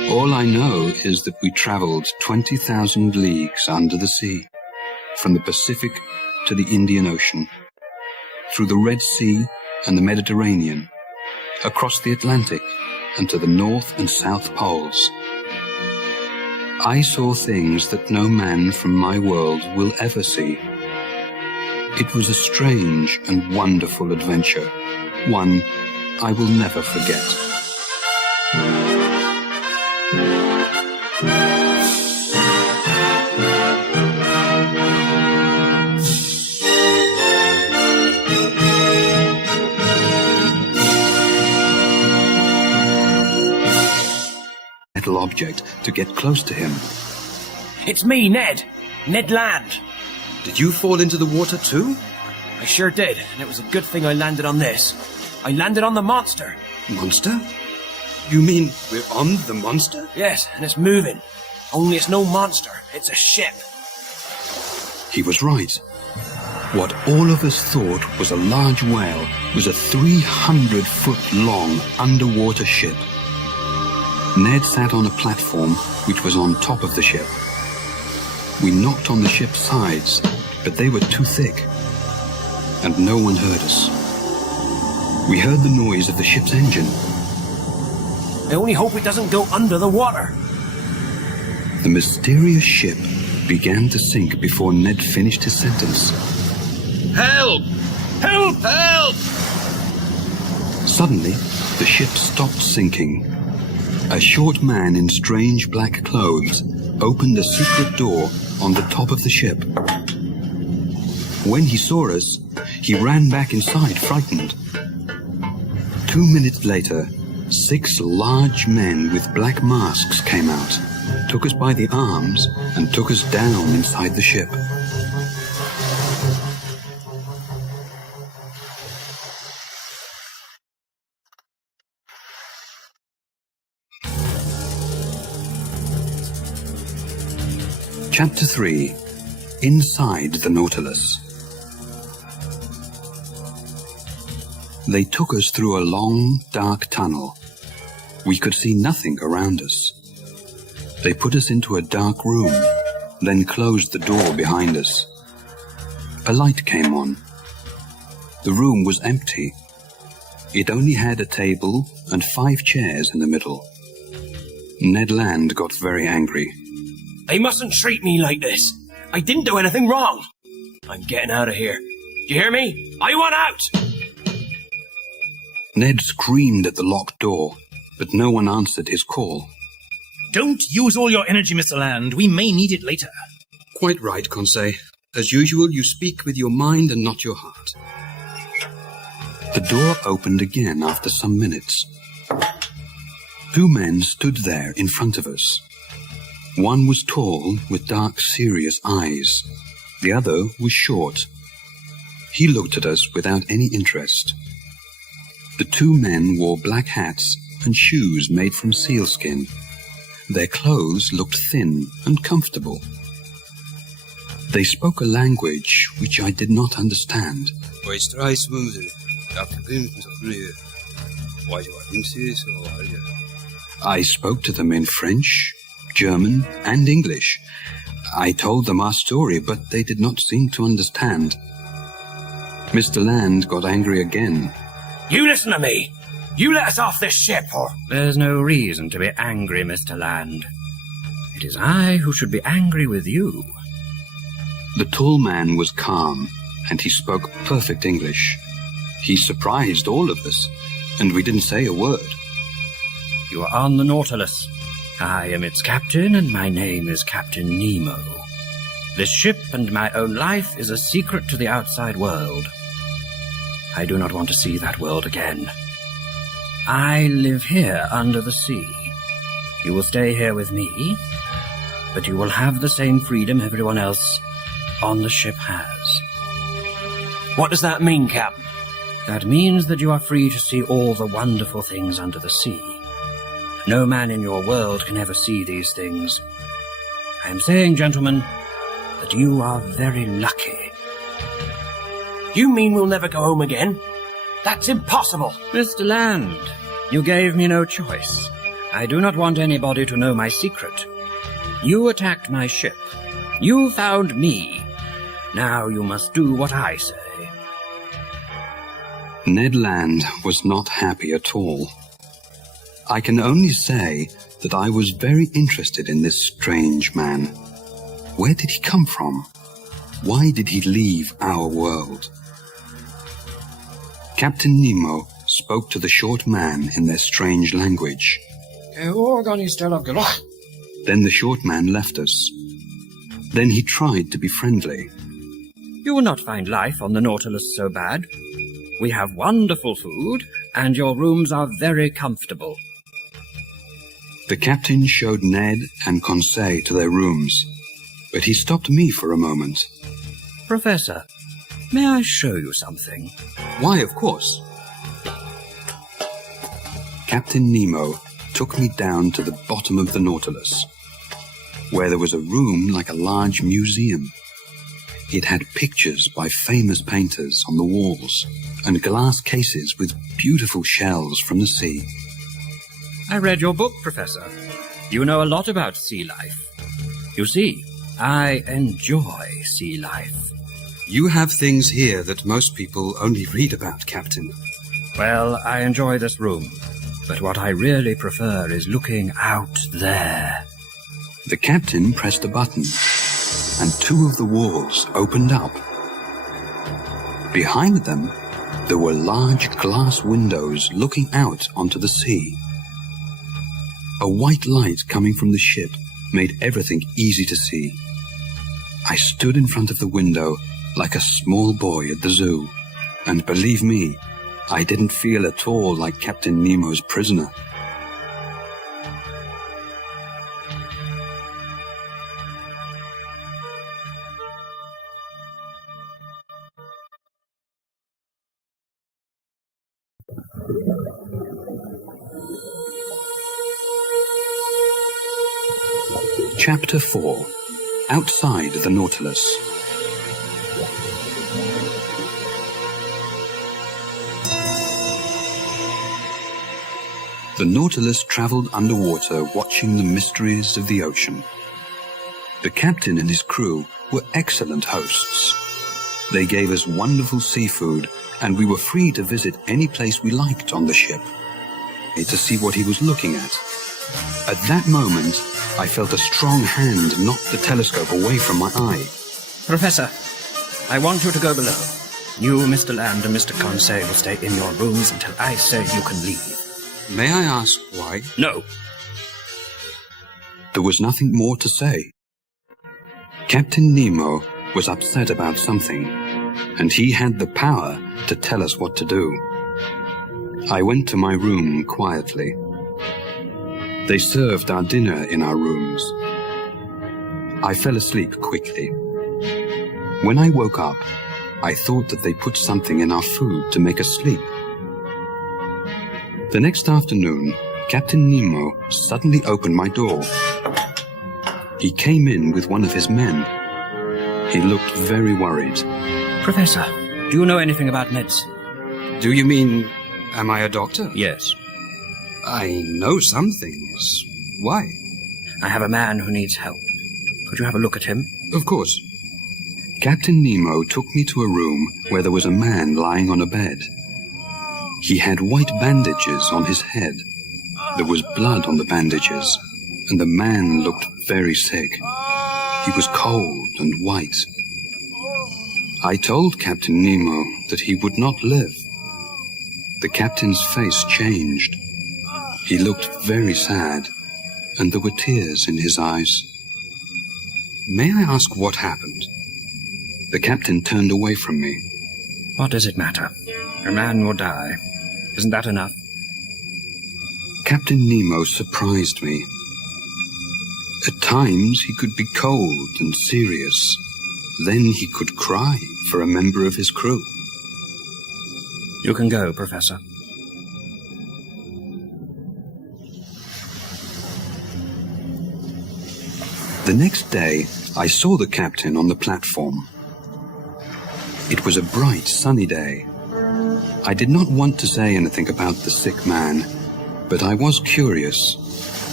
All I know is that we traveled 20,000 leagues under the sea, from the Pacific to the Indian Ocean, through the Red Sea and the Mediterranean, across the Atlantic and to the North and South Poles. I saw things that no man from my world will ever see. It was a strange and wonderful adventure, one I will never forget. Metal object to get close to him. It's me, Ned. Ned Land. Did you fall into the water too? I sure did, and it was a good thing I landed on this. I landed on the monster. Monster? You mean we're on the monster? Yes, and it's moving. Only it's no monster, it's a ship. He was right. What all of us thought was a large whale was a 300-foot-long underwater ship. Ned sat on a platform which was on top of the ship. We knocked on the ship's sides, but they were too thick, and no one heard us. We heard the noise of the ship's engine. I only hope it doesn't go under the water. The mysterious ship began to sink before Ned finished his sentence. Help! Help! Help! Suddenly, the ship stopped sinking. A short man in strange black clothes opened a secret door on the top of the ship. When he saw us, he ran back inside, frightened. 2 minutes later, 6 large men with black masks came out, took us by the arms, and took us down inside the ship. Chapter 3. Inside the Nautilus. They took us through a long, dark tunnel. We could see nothing around us. They put us into a dark room, then closed the door behind us. A light came on. The room was empty. It only had a table and 5 chairs in the middle. Ned Land got very angry. They mustn't treat me like this. I didn't do anything wrong. I'm getting out of here. Do you hear me? I want out! Ned screamed at the locked door, but no one answered his call. Don't use all your energy, Mr. Land. We may need it later. Quite right, Conseil. As usual, you speak with your mind and not your heart. The door opened again after some minutes. 2 men stood there in front of us. One was tall, with dark, serious eyes. The other was short. He looked at us without any interest. The 2 men wore black hats and shoes made from sealskin. Their clothes looked thin and comfortable. They spoke a language which I did not understand. I spoke to them in French, German, and English. I told them our story, but they did not seem to understand. Mr. Land got angry again. You listen to me. You let us off this ship, or... There's no reason to be angry, Mr. Land. It is I who should be angry with you. The tall man was calm, and he spoke perfect English. He surprised all of us, and we didn't say a word. You are on the Nautilus. I am its captain, and my name is Captain Nemo. This ship and my own life is a secret to the outside world. I do not want to see that world again. I live here under the sea. You will stay here with me, but you will have the same freedom everyone else on the ship has. What does that mean, Captain? That means that you are free to see all the wonderful things under the sea. No man in your world can ever see these things. I am saying, gentlemen, that you are very lucky. You mean we'll never go home again? That's impossible. Mr. Land, you gave me no choice. I do not want anybody to know my secret. You attacked my ship. You found me. Now you must do what I say. Ned Land was not happy at all. I can only say that I was very interested in this strange man. Where did he come from? Why did he leave our world? Captain Nemo spoke to the short man in their strange language. Then the short man left us. Then he tried to be friendly. You will not find life on the Nautilus so bad. We have wonderful food, and your rooms are very comfortable. The captain showed Ned and Conseil to their rooms, but he stopped me for a moment. Professor, may I show you something? Why, of course. Captain Nemo took me down to the bottom of the Nautilus, where there was a room like a large museum. It had pictures by famous painters on the walls and glass cases with beautiful shells from the sea. I read your book, Professor. You know a lot about sea life. You see, I enjoy sea life. You have things here that most people only read about, Captain. Well, I enjoy this room, but what I really prefer is looking out there. The captain pressed a button, and two of the walls opened up. Behind them, there were large glass windows looking out onto the sea. A white light coming from the ship made everything easy to see. I stood in front of the window like a small boy at the zoo, and believe me, I didn't feel at all like Captain Nemo's prisoner. Chapter 4. Outside the Nautilus. The Nautilus traveled underwater, watching the mysteries of the ocean. The captain and his crew were excellent hosts. They gave us wonderful seafood, and we were free to visit any place we liked on the ship, to see what he was looking at. At that moment, I felt a strong hand knock the telescope away from my eye. Professor, I want you to go below. You, Mr. Land, and Mr. Conseil will stay in your rooms until I say you can leave. May I ask why? No. There was nothing more to say. Captain Nemo was upset about something, and he had the power to tell us what to do. I went to my room quietly. They served our dinner in our rooms. I fell asleep quickly. When I woke up, I thought that they put something in our food to make us sleep. The next afternoon, Captain Nemo suddenly opened my door. He came in with one of his men. He looked very worried. Professor, do you know anything about medicine? Do you mean, am I a doctor? Yes. I know some things. Why? I have a man who needs help. Could you have a look at him? Of course. Captain Nemo took me to a room where there was a man lying on a bed. He had white bandages on his head. There was blood on the bandages, and the man looked very sick. He was cold and white. I told Captain Nemo that he would not live. The captain's face changed. He looked very sad, and there were tears in his eyes. May I ask what happened? The captain turned away from me. What does it matter? A man will die. Isn't that enough? Captain Nemo surprised me. At times he could be cold and serious. Then he could cry for a member of his crew. You can go, Professor. The next day, I saw the captain on the platform. It was a bright, sunny day. I did not want to say anything about the sick man, but I was curious.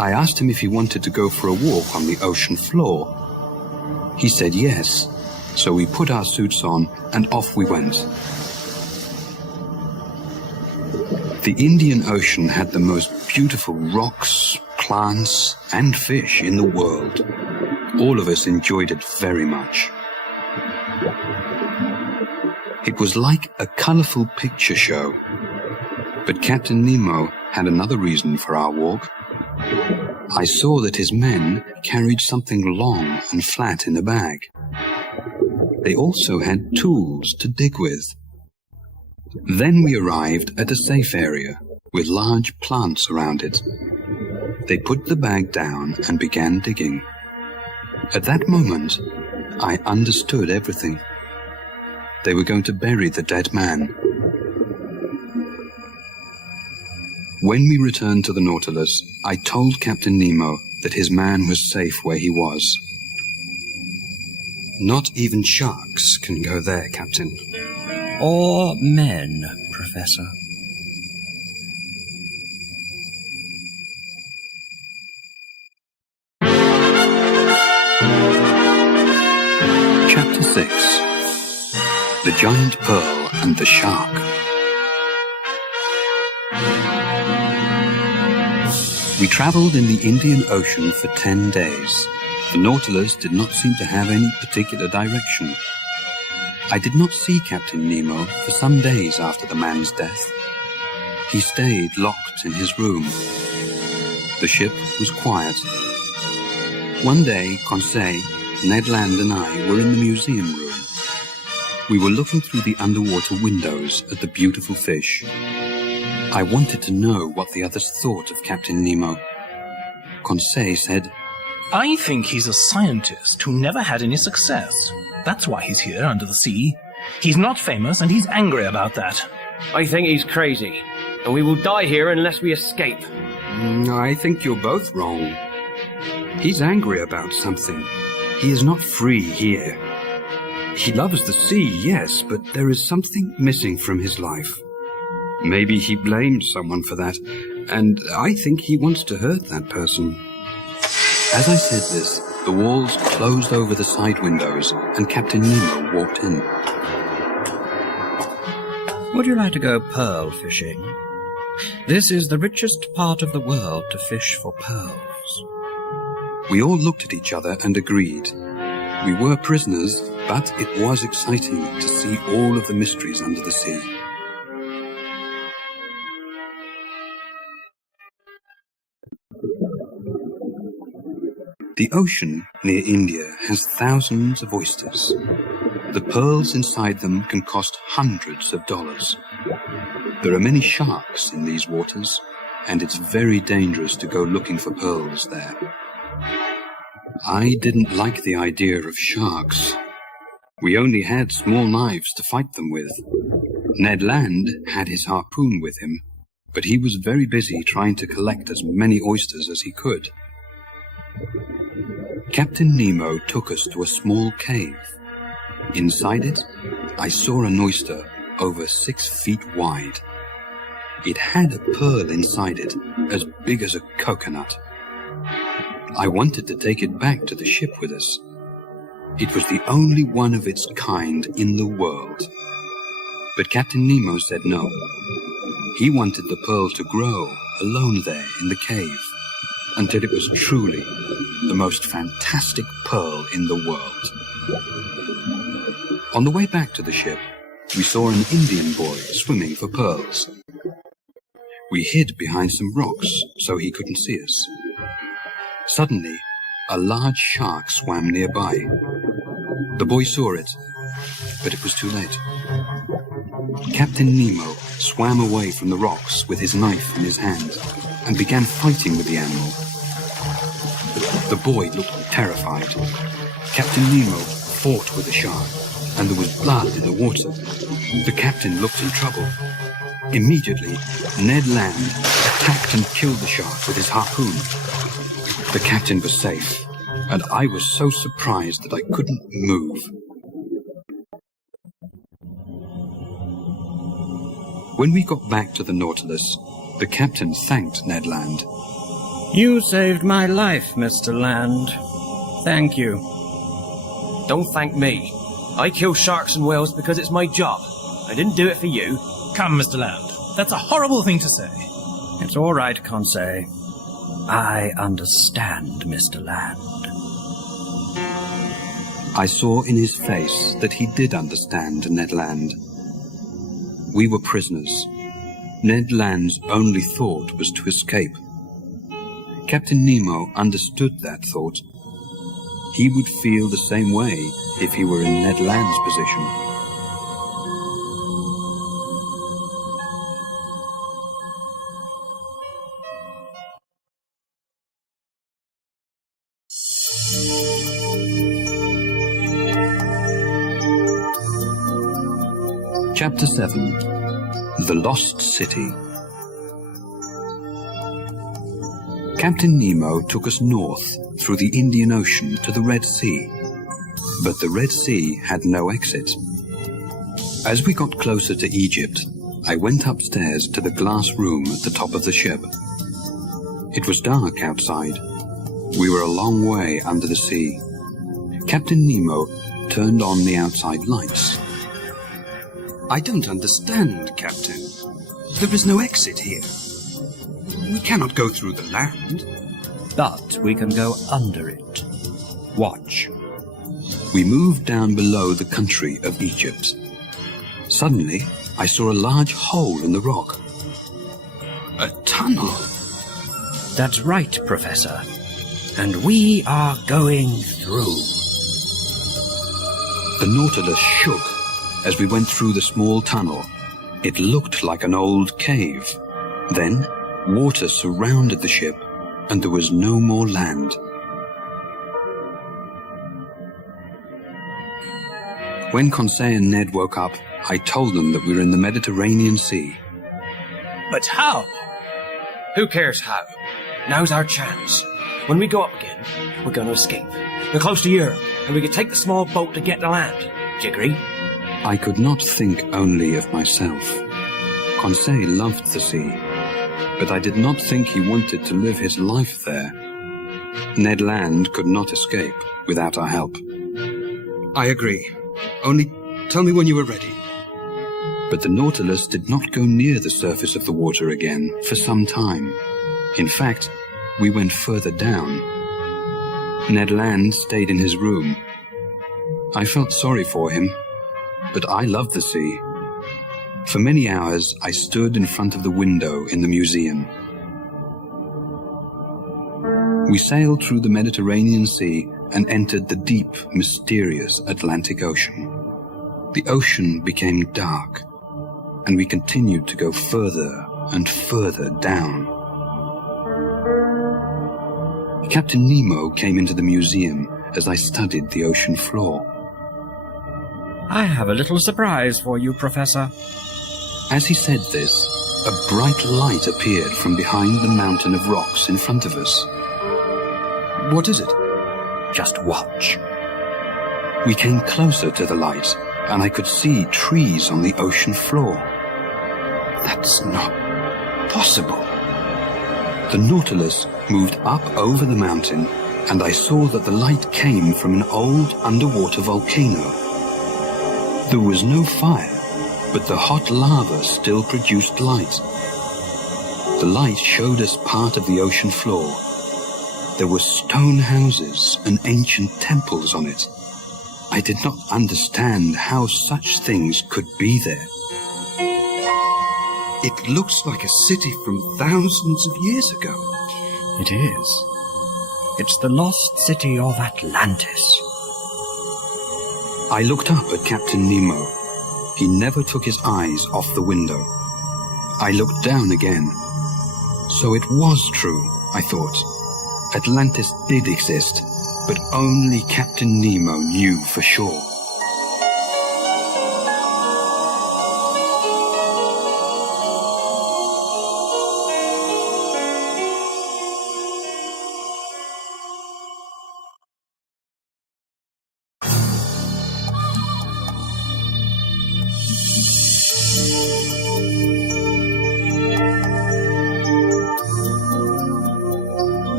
I asked him if he wanted to go for a walk on the ocean floor. He said yes, so we put our suits on and off we went. The Indian Ocean had the most beautiful rocks, plants, and fish in the world. All of us enjoyed it very much. It was like a colorful picture show. But Captain Nemo had another reason for our walk. I saw that his men carried something long and flat in a bag. They also had tools to dig with. Then we arrived at a safe area with large plants around it. They put the bag down and began digging. At that moment, I understood everything. They were going to bury the dead man. When we returned to the Nautilus, I told Captain Nemo that his man was safe where he was. Not even sharks can go there, Captain. Or men, Professor. Chapter 6. The Giant Pearl and the Shark. We traveled in the Indian Ocean for 10 days. The Nautilus did not seem to have any particular direction. I did not see Captain Nemo for some days after the man's death. He stayed locked in his room. The ship was quiet. One day, Conseil, Ned Land and I were in the museum room. We were looking through the underwater windows at the beautiful fish. I wanted to know what the others thought of Captain Nemo. Conseil said, I think he's a scientist who never had any success. That's why he's here under the sea. He's not famous and he's angry about that. I think he's crazy, and we will die here unless we escape. I think you're both wrong. He's angry about something. He is not free here. He loves the sea, yes, but there is something missing from his life. Maybe he blamed someone for that, and I think he wants to hurt that person. As I said this, the walls closed over the side windows, and Captain Nemo walked in. Would you like to go pearl fishing? This is the richest part of the world to fish for pearls. We all looked at each other and agreed. We were prisoners, but it was exciting to see all of the mysteries under the sea. The ocean near India has thousands of oysters. The pearls inside them can cost hundreds of dollars. There are many sharks in these waters, and it's very dangerous to go looking for pearls there. I didn't like the idea of sharks. We only had small knives to fight them with. Ned Land had his harpoon with him, but he was very busy trying to collect as many oysters as he could. Captain Nemo took us to a small cave. Inside it, I saw an oyster over 6 feet wide. It had a pearl inside it, as big as a coconut. I wanted to take it back to the ship with us. It was the only one of its kind in the world. But Captain Nemo said no. He wanted the pearl to grow alone there in the cave, until it was truly the most fantastic pearl in the world. On the way back to the ship, we saw an Indian boy swimming for pearls. We hid behind some rocks so he couldn't see us. Suddenly, a large shark swam nearby. The boy saw it, but it was too late. Captain Nemo swam away from the rocks with his knife in his hand and began fighting with the animal. The boy looked terrified. Captain Nemo fought with the shark, and there was blood in the water. The captain looked in trouble. Immediately, Ned Land attacked and killed the shark with his harpoon. The captain was safe, and I was so surprised that I couldn't move. When we got back to the Nautilus, the captain thanked Ned Land. You saved my life, Mr. Land. Thank you. Don't thank me. I kill sharks and whales because it's my job. I didn't do it for you. Come, Mr. Land. That's a horrible thing to say. It's all right, Conseil. I understand, Mr. Land. I saw in his face that he did understand Ned Land. We were prisoners. Ned Land's only thought was to escape. Captain Nemo understood that thought. He would feel the same way if he were in Ned Land's position. Chapter 7. The Lost City. Captain Nemo took us north through the Indian Ocean to the Red Sea, but the Red Sea had no exit. As we got closer to Egypt, I went upstairs to the glass room at the top of the ship. It was dark outside. We were a long way under the sea. Captain Nemo turned on the outside lights. I don't understand, Captain. There is no exit here. We cannot go through the land. But we can go under it. Watch. We moved down below the country of Egypt. Suddenly, I saw a large hole in the rock. A tunnel. That's right, Professor. And we are going through. The Nautilus shook as we went through the small tunnel. It looked like an old cave. Then, water surrounded the ship, and there was no more land. When Conseil and Ned woke up, I told them that we were in the Mediterranean Sea. But how? Who cares how? Now's our chance. When we go up again, we're going to escape. We're close to Europe, and we can take the small boat to get to land. Do you agree? I could not think only of myself. Conseil loved the sea, but I did not think he wanted to live his life there. Ned Land could not escape without our help. I agree. Only tell me when you are ready. But the Nautilus did not go near the surface of the water again for some time. In fact, we went further down. Ned Land stayed in his room. I felt sorry for him, but I loved the sea. For many hours, I stood in front of the window in the museum. We sailed through the Mediterranean Sea and entered the deep, mysterious Atlantic Ocean. The ocean became dark, and we continued to go further and further down. Captain Nemo came into the museum as I studied the ocean floor. I have a little surprise for you, Professor. As he said this, a bright light appeared from behind the mountain of rocks in front of us. What is it? Just watch. We came closer to the light, and I could see trees on the ocean floor. That's not possible. The Nautilus moved up over the mountain, and I saw that the light came from an old underwater volcano. There was no fire, but the hot lava still produced light. The light showed us part of the ocean floor. There were stone houses and ancient temples on it. I did not understand how such things could be there. It looks like a city from thousands of years ago. It is. It's the lost city of Atlantis. I looked up at Captain Nemo. He never took his eyes off the window. I looked down again. So it was true, I thought. Atlantis did exist, but only Captain Nemo knew for sure.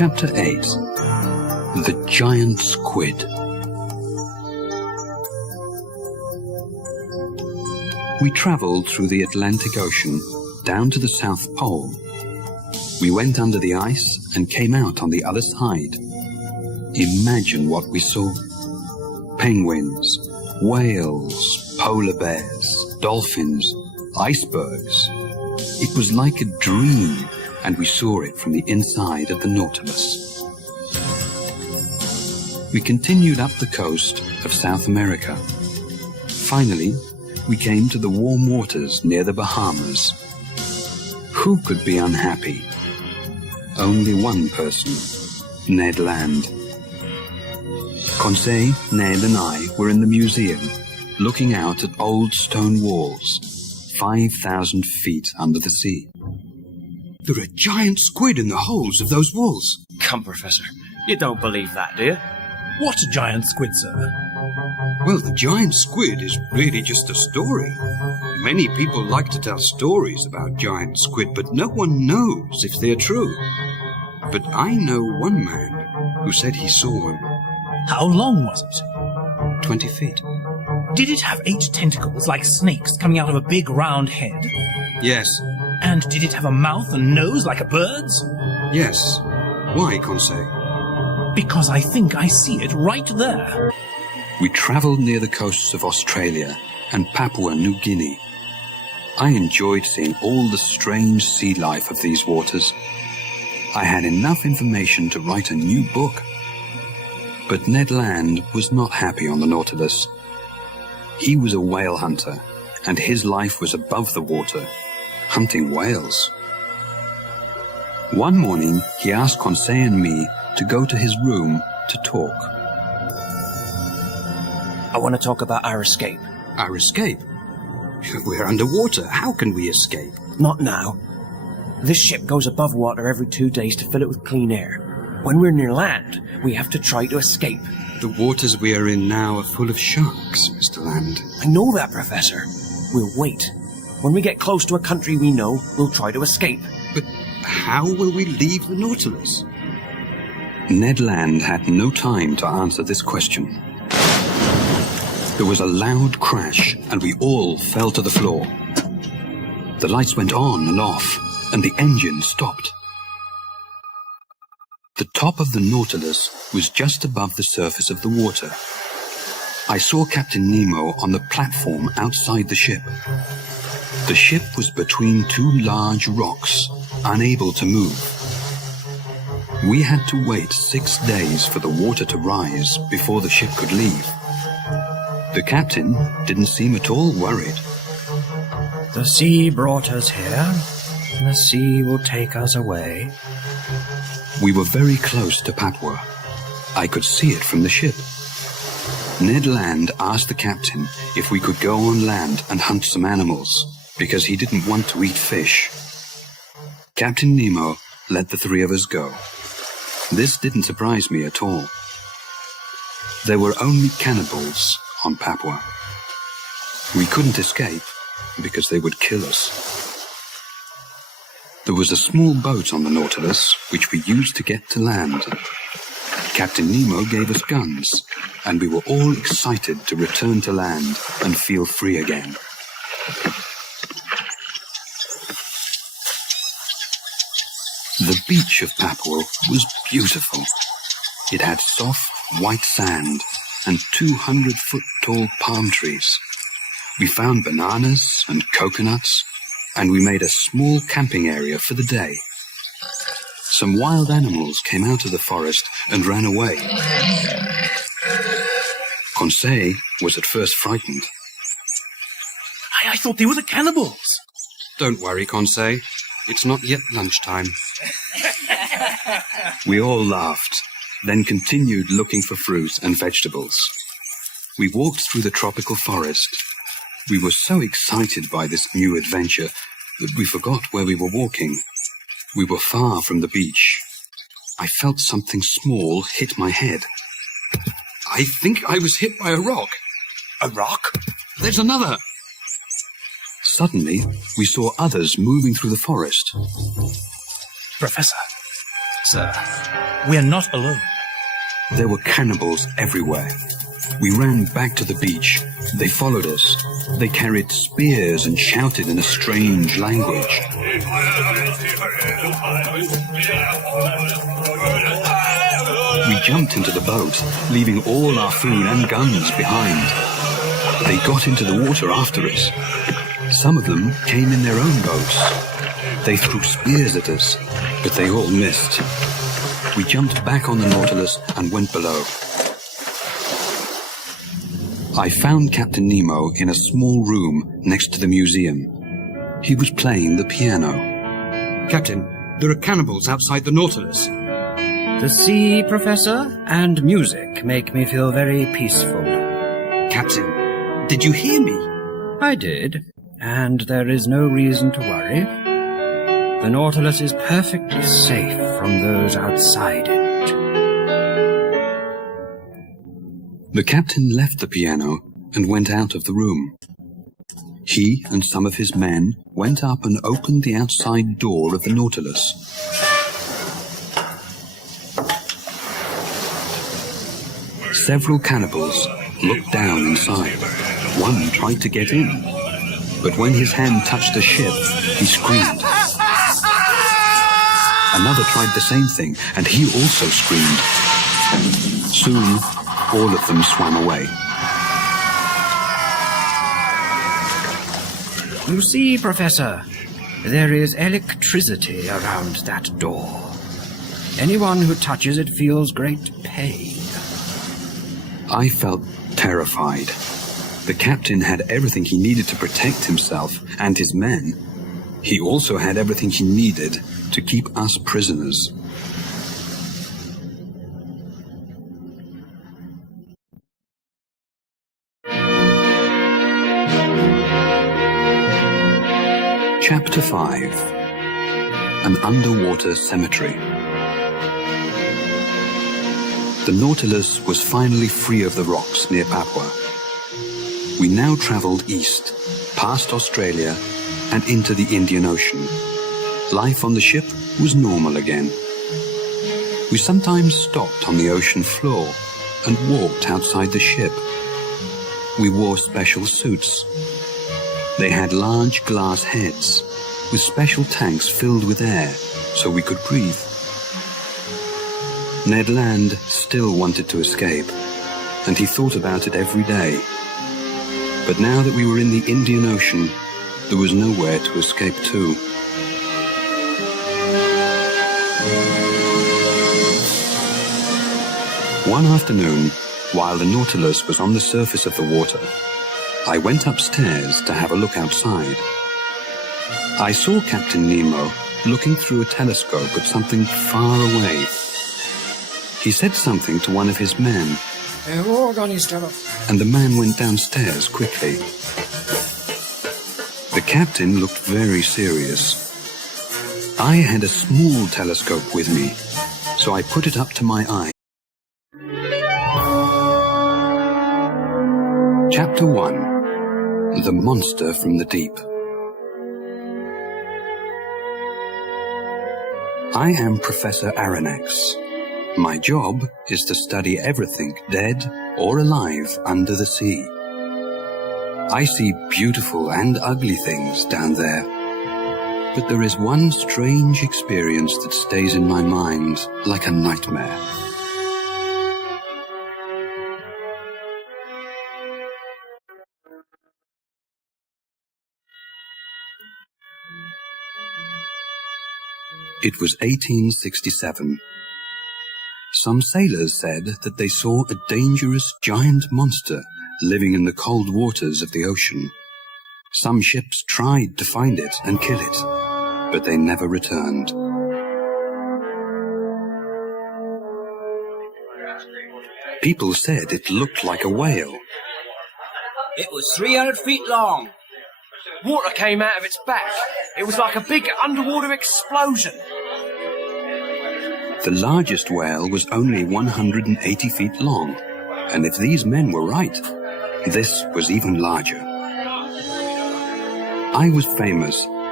Chapter 8. The Giant Squid. We travelled through the Atlantic Ocean down to the South Pole. We went under the ice and came out on the other side. Imagine what we saw. Penguins, whales, polar bears, dolphins, icebergs. It was like a dream, and we saw it from the inside of the Nautilus. We continued up the coast of South America. Finally, we came to the warm waters near the Bahamas. Who could be unhappy? Only one person, Ned Land. Conseil, Ned and I were in the museum, looking out at old stone walls, 5,000 feet under the sea. There are giant squid in the holes of those walls. Come, Professor. You don't believe that, do you? What giant squid, sir? Well, the giant squid is really just a story. Many people like to tell stories about giant squid, but no one knows if they're true. But I know one man who said he saw one. How long was it? 20 feet. Did it have 8 tentacles like snakes coming out of a big round head? Yes. And did it have a mouth and nose like a bird's? Yes. Why, Conseil? Because I think I see it right there. We travelled near the coasts of Australia and Papua New Guinea. I enjoyed seeing all the strange sea life of these waters. I had enough information to write a new book. But Ned Land was not happy on the Nautilus. He was a whale hunter, and his life was above the water, hunting whales. One morning, he asked Conseil and me to go to his room to talk. I want to talk about our escape. Our escape? We're underwater. How can we escape? Not now. This ship goes above water every 2 days to fill it with clean air. When we're near land, we have to try to escape. The waters we are in now are full of sharks, Mr. Land. I know that, Professor. We'll wait. When we get close to a country we know, we'll try to escape. But how will we leave the Nautilus? Ned Land had no time to answer this question. There was a loud crash, and we all fell to the floor. The lights went on and off, and the engine stopped. The top of the Nautilus was just above the surface of the water. I saw Captain Nemo on the platform outside the ship. The ship was between 2 large rocks, unable to move. We had to wait 6 days for the water to rise before the ship could leave. The captain didn't seem at all worried. The sea brought us here, and the sea will take us away. We were very close to Papua. I could see it from the ship. Ned Land asked the captain if we could go on land and hunt some animals, because he didn't want to eat fish. Captain Nemo let the 3 of us go. This didn't surprise me at all. There were only cannibals on Papua. We couldn't escape because they would kill us. There was a small boat on the Nautilus which we used to get to land. Captain Nemo gave us guns, and we were all excited to return to land and feel free again. The beach of Papua was beautiful. It had soft, white sand and 200-foot-tall palm trees. We found bananas and coconuts, and we made a small camping area for the day. Some wild animals came out of the forest and ran away. Conseil was at first frightened. I thought they were the cannibals. Don't worry, Conseil. It's not yet lunchtime. We all laughed, then continued looking for fruit and vegetables. We walked through the tropical forest. We were so excited by this new adventure that we forgot where we were walking. We were far from the beach. I felt something small hit my head. I think I was hit by a rock. A rock? There's another. Suddenly, we saw others moving through the forest. Professor, sir. We're not alone. There were cannibals everywhere. We ran back to the beach. They followed us. They carried spears and shouted in a strange language. We jumped into the boat, leaving all our food and guns behind. They got into the water after us. Some of them came in their own boats. They threw spears at us, but they all missed. We jumped back on the Nautilus and went below. I found Captain Nemo in a small room next to the museum. He was playing the piano. Captain, there are cannibals outside the Nautilus. The sea, Professor, and music make me feel very peaceful. Captain, did you hear me? I did, and there is no reason to worry. The Nautilus is perfectly safe from those outside it. The captain left the piano and went out of the room. He and some of his men went up and opened the outside door of the Nautilus. Several cannibals looked down inside. One tried to get in, but when his hand touched the ship, he screamed. Another tried the same thing, and he also screamed. Soon, all of them swam away. You see, Professor, there is electricity around that door. Anyone who touches it feels great pain. I felt terrified. The captain had everything he needed to protect himself and his men. He also had everything he needed to keep us prisoners. Chapter 5: An Underwater Cemetery. The Nautilus was finally free of the rocks near Papua. We now traveled east, past Australia, and into the Indian Ocean. Life on the ship was normal again. We sometimes stopped on the ocean floor and walked outside the ship. We wore special suits. They had large glass heads with special tanks filled with air so we could breathe. Ned Land still wanted to escape, and he thought about it every day. But now that we were in the Indian Ocean, there was nowhere to escape to. One afternoon, while the Nautilus was on the surface of the water, I went upstairs to have a look outside. I saw Captain Nemo looking through a telescope at something far away. He said something to one of his men, and the man went downstairs quickly. The captain looked very serious. I had a small telescope with me, so I put it up to my eye. Chapter 1: The Monster from the Deep. I am Professor Aronnax. My job is to study everything dead or alive under the sea. I see beautiful and ugly things down there, but there is one strange experience that stays in my mind like a nightmare. It was 1867. Some sailors said that they saw a dangerous giant monster living in the cold waters of the ocean. Some ships tried to find it and kill it, but they never returned. People said it looked like a whale. It was 300 feet long. Water came out of its back. It was like a big underwater explosion. The largest whale was only 180 feet long, and if these men were right, this was even larger. I was famous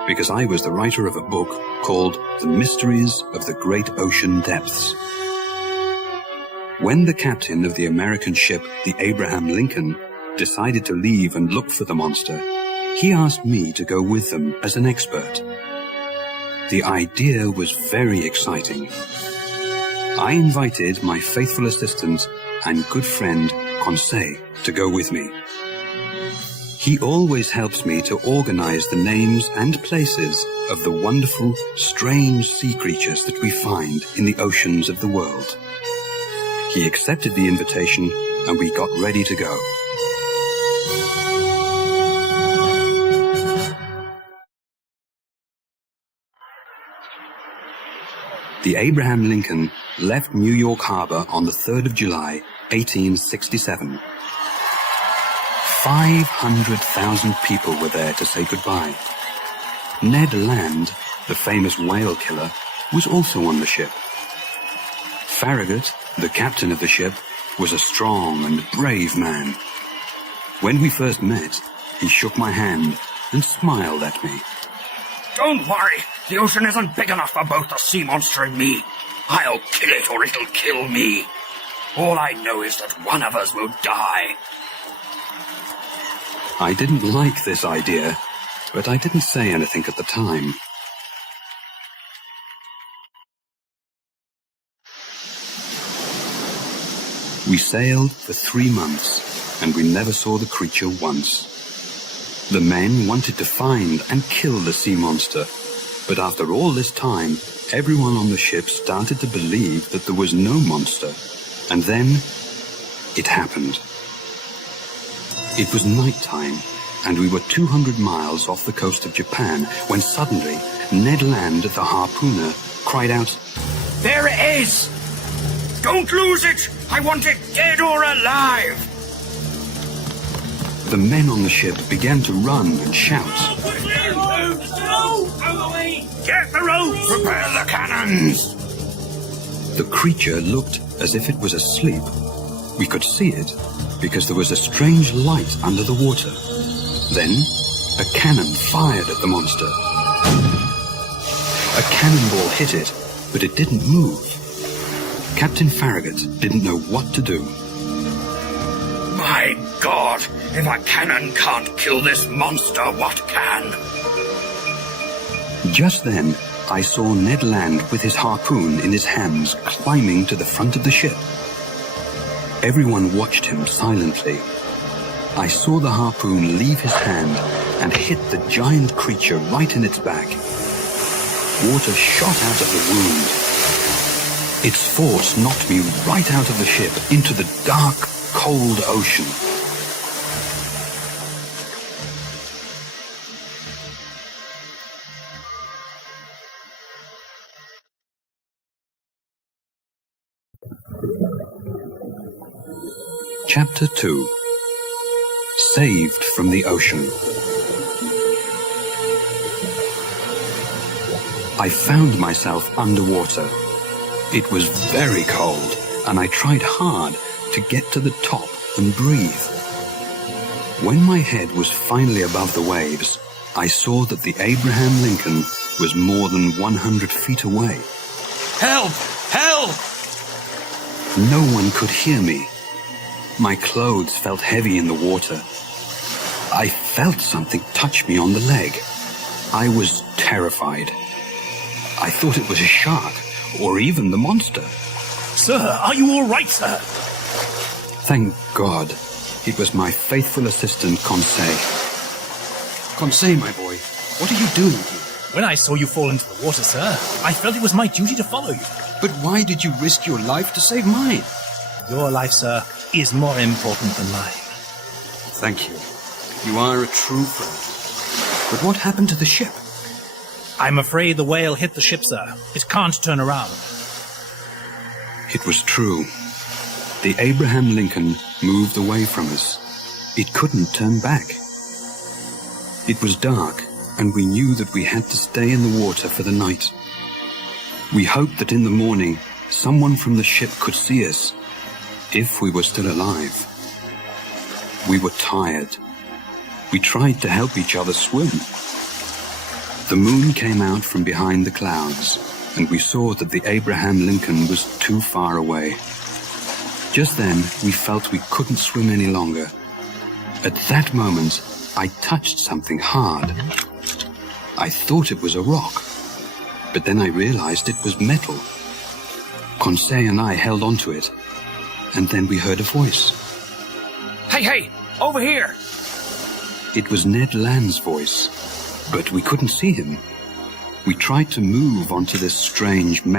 because I was the writer of a book called The Mysteries of the Great Ocean Depths. When the captain of the American ship, the Abraham Lincoln, decided to leave and look for the monster, he asked me to go with them as an expert. The idea was very exciting. I invited my faithful assistant and good friend, Conseil, to go with me. He always helps me to organize the names and places of the wonderful, strange sea creatures that we find in the oceans of the world. He accepted the invitation and we got ready to go. The Abraham Lincoln left New York Harbor on the 3rd of July, 1867. 500,000 people were there to say goodbye. Ned Land, the famous whale killer, was also on the ship. Farragut, the captain of the ship, was a strong and brave man. When we first met, he shook my hand and smiled at me. Don't worry, the ocean isn't big enough for both the sea monster and me. I'll kill it or it'll kill me. All I know is that one of us will die. I didn't like this idea, but I didn't say anything at the time. We sailed for 3 months, and we never saw the creature once. The men wanted to find and kill the sea monster, but after all this time, everyone on the ship started to believe that there was no monster. And then, it happened. It was night time, and we were 200 miles off the coast of Japan, when suddenly, Ned Land, the harpooner, cried out, There it is! Don't lose it! I want it dead or alive! The men on the ship began to run and shout. Get the rope! Prepare the cannons! The creature looked as if it was asleep. We could see it, because there was a strange light under the water. Then, a cannon fired at the monster. A cannonball hit it, but it didn't move. Captain Farragut didn't know what to do. My God! If a cannon can't kill this monster, what can? Just then, I saw Ned Land with his harpoon in his hands climbing to the front of the ship. Everyone watched him silently. I saw the harpoon leave his hand and hit the giant creature right in its back. Water shot out of the wound. Its force knocked me right out of the ship into the dark, cold ocean. Chapter 2. Saved from the Ocean. I found myself underwater. It was very cold, and I tried hard to get to the top and breathe. When my head was finally above the waves, I saw that the Abraham Lincoln was more than 100 feet away. Help! Help! No one could hear me. My clothes felt heavy in the water. I felt something touch me on the leg. I was terrified. I thought it was a shark, or even the monster. Sir, are you all right, sir? Thank God, it was my faithful assistant, Conseil. Conseil, my boy, what are you doing here? When I saw you fall into the water, sir, I felt it was my duty to follow you. But why did you risk your life to save mine? Your life, sir, is more important than mine. Thank you. You are a true friend. But what happened to the ship? I'm afraid the whale hit the ship, sir. It can't turn around. It was true. The Abraham Lincoln moved away from us. It couldn't turn back. It was dark, and we knew that we had to stay in the water for the night. We hoped that in the morning, someone from the ship could see us, if we were still alive. We were tired. We tried to help each other swim. The moon came out from behind the clouds, and we saw that the Abraham Lincoln was too far away. Just then, we felt we couldn't swim any longer. At that moment, I touched something hard. I thought it was a rock, but then I realized it was metal. Conseil and I held onto it, and then we heard a voice. Hey, over here! It was Ned Land's voice, but we couldn't see him. We tried to move onto this strange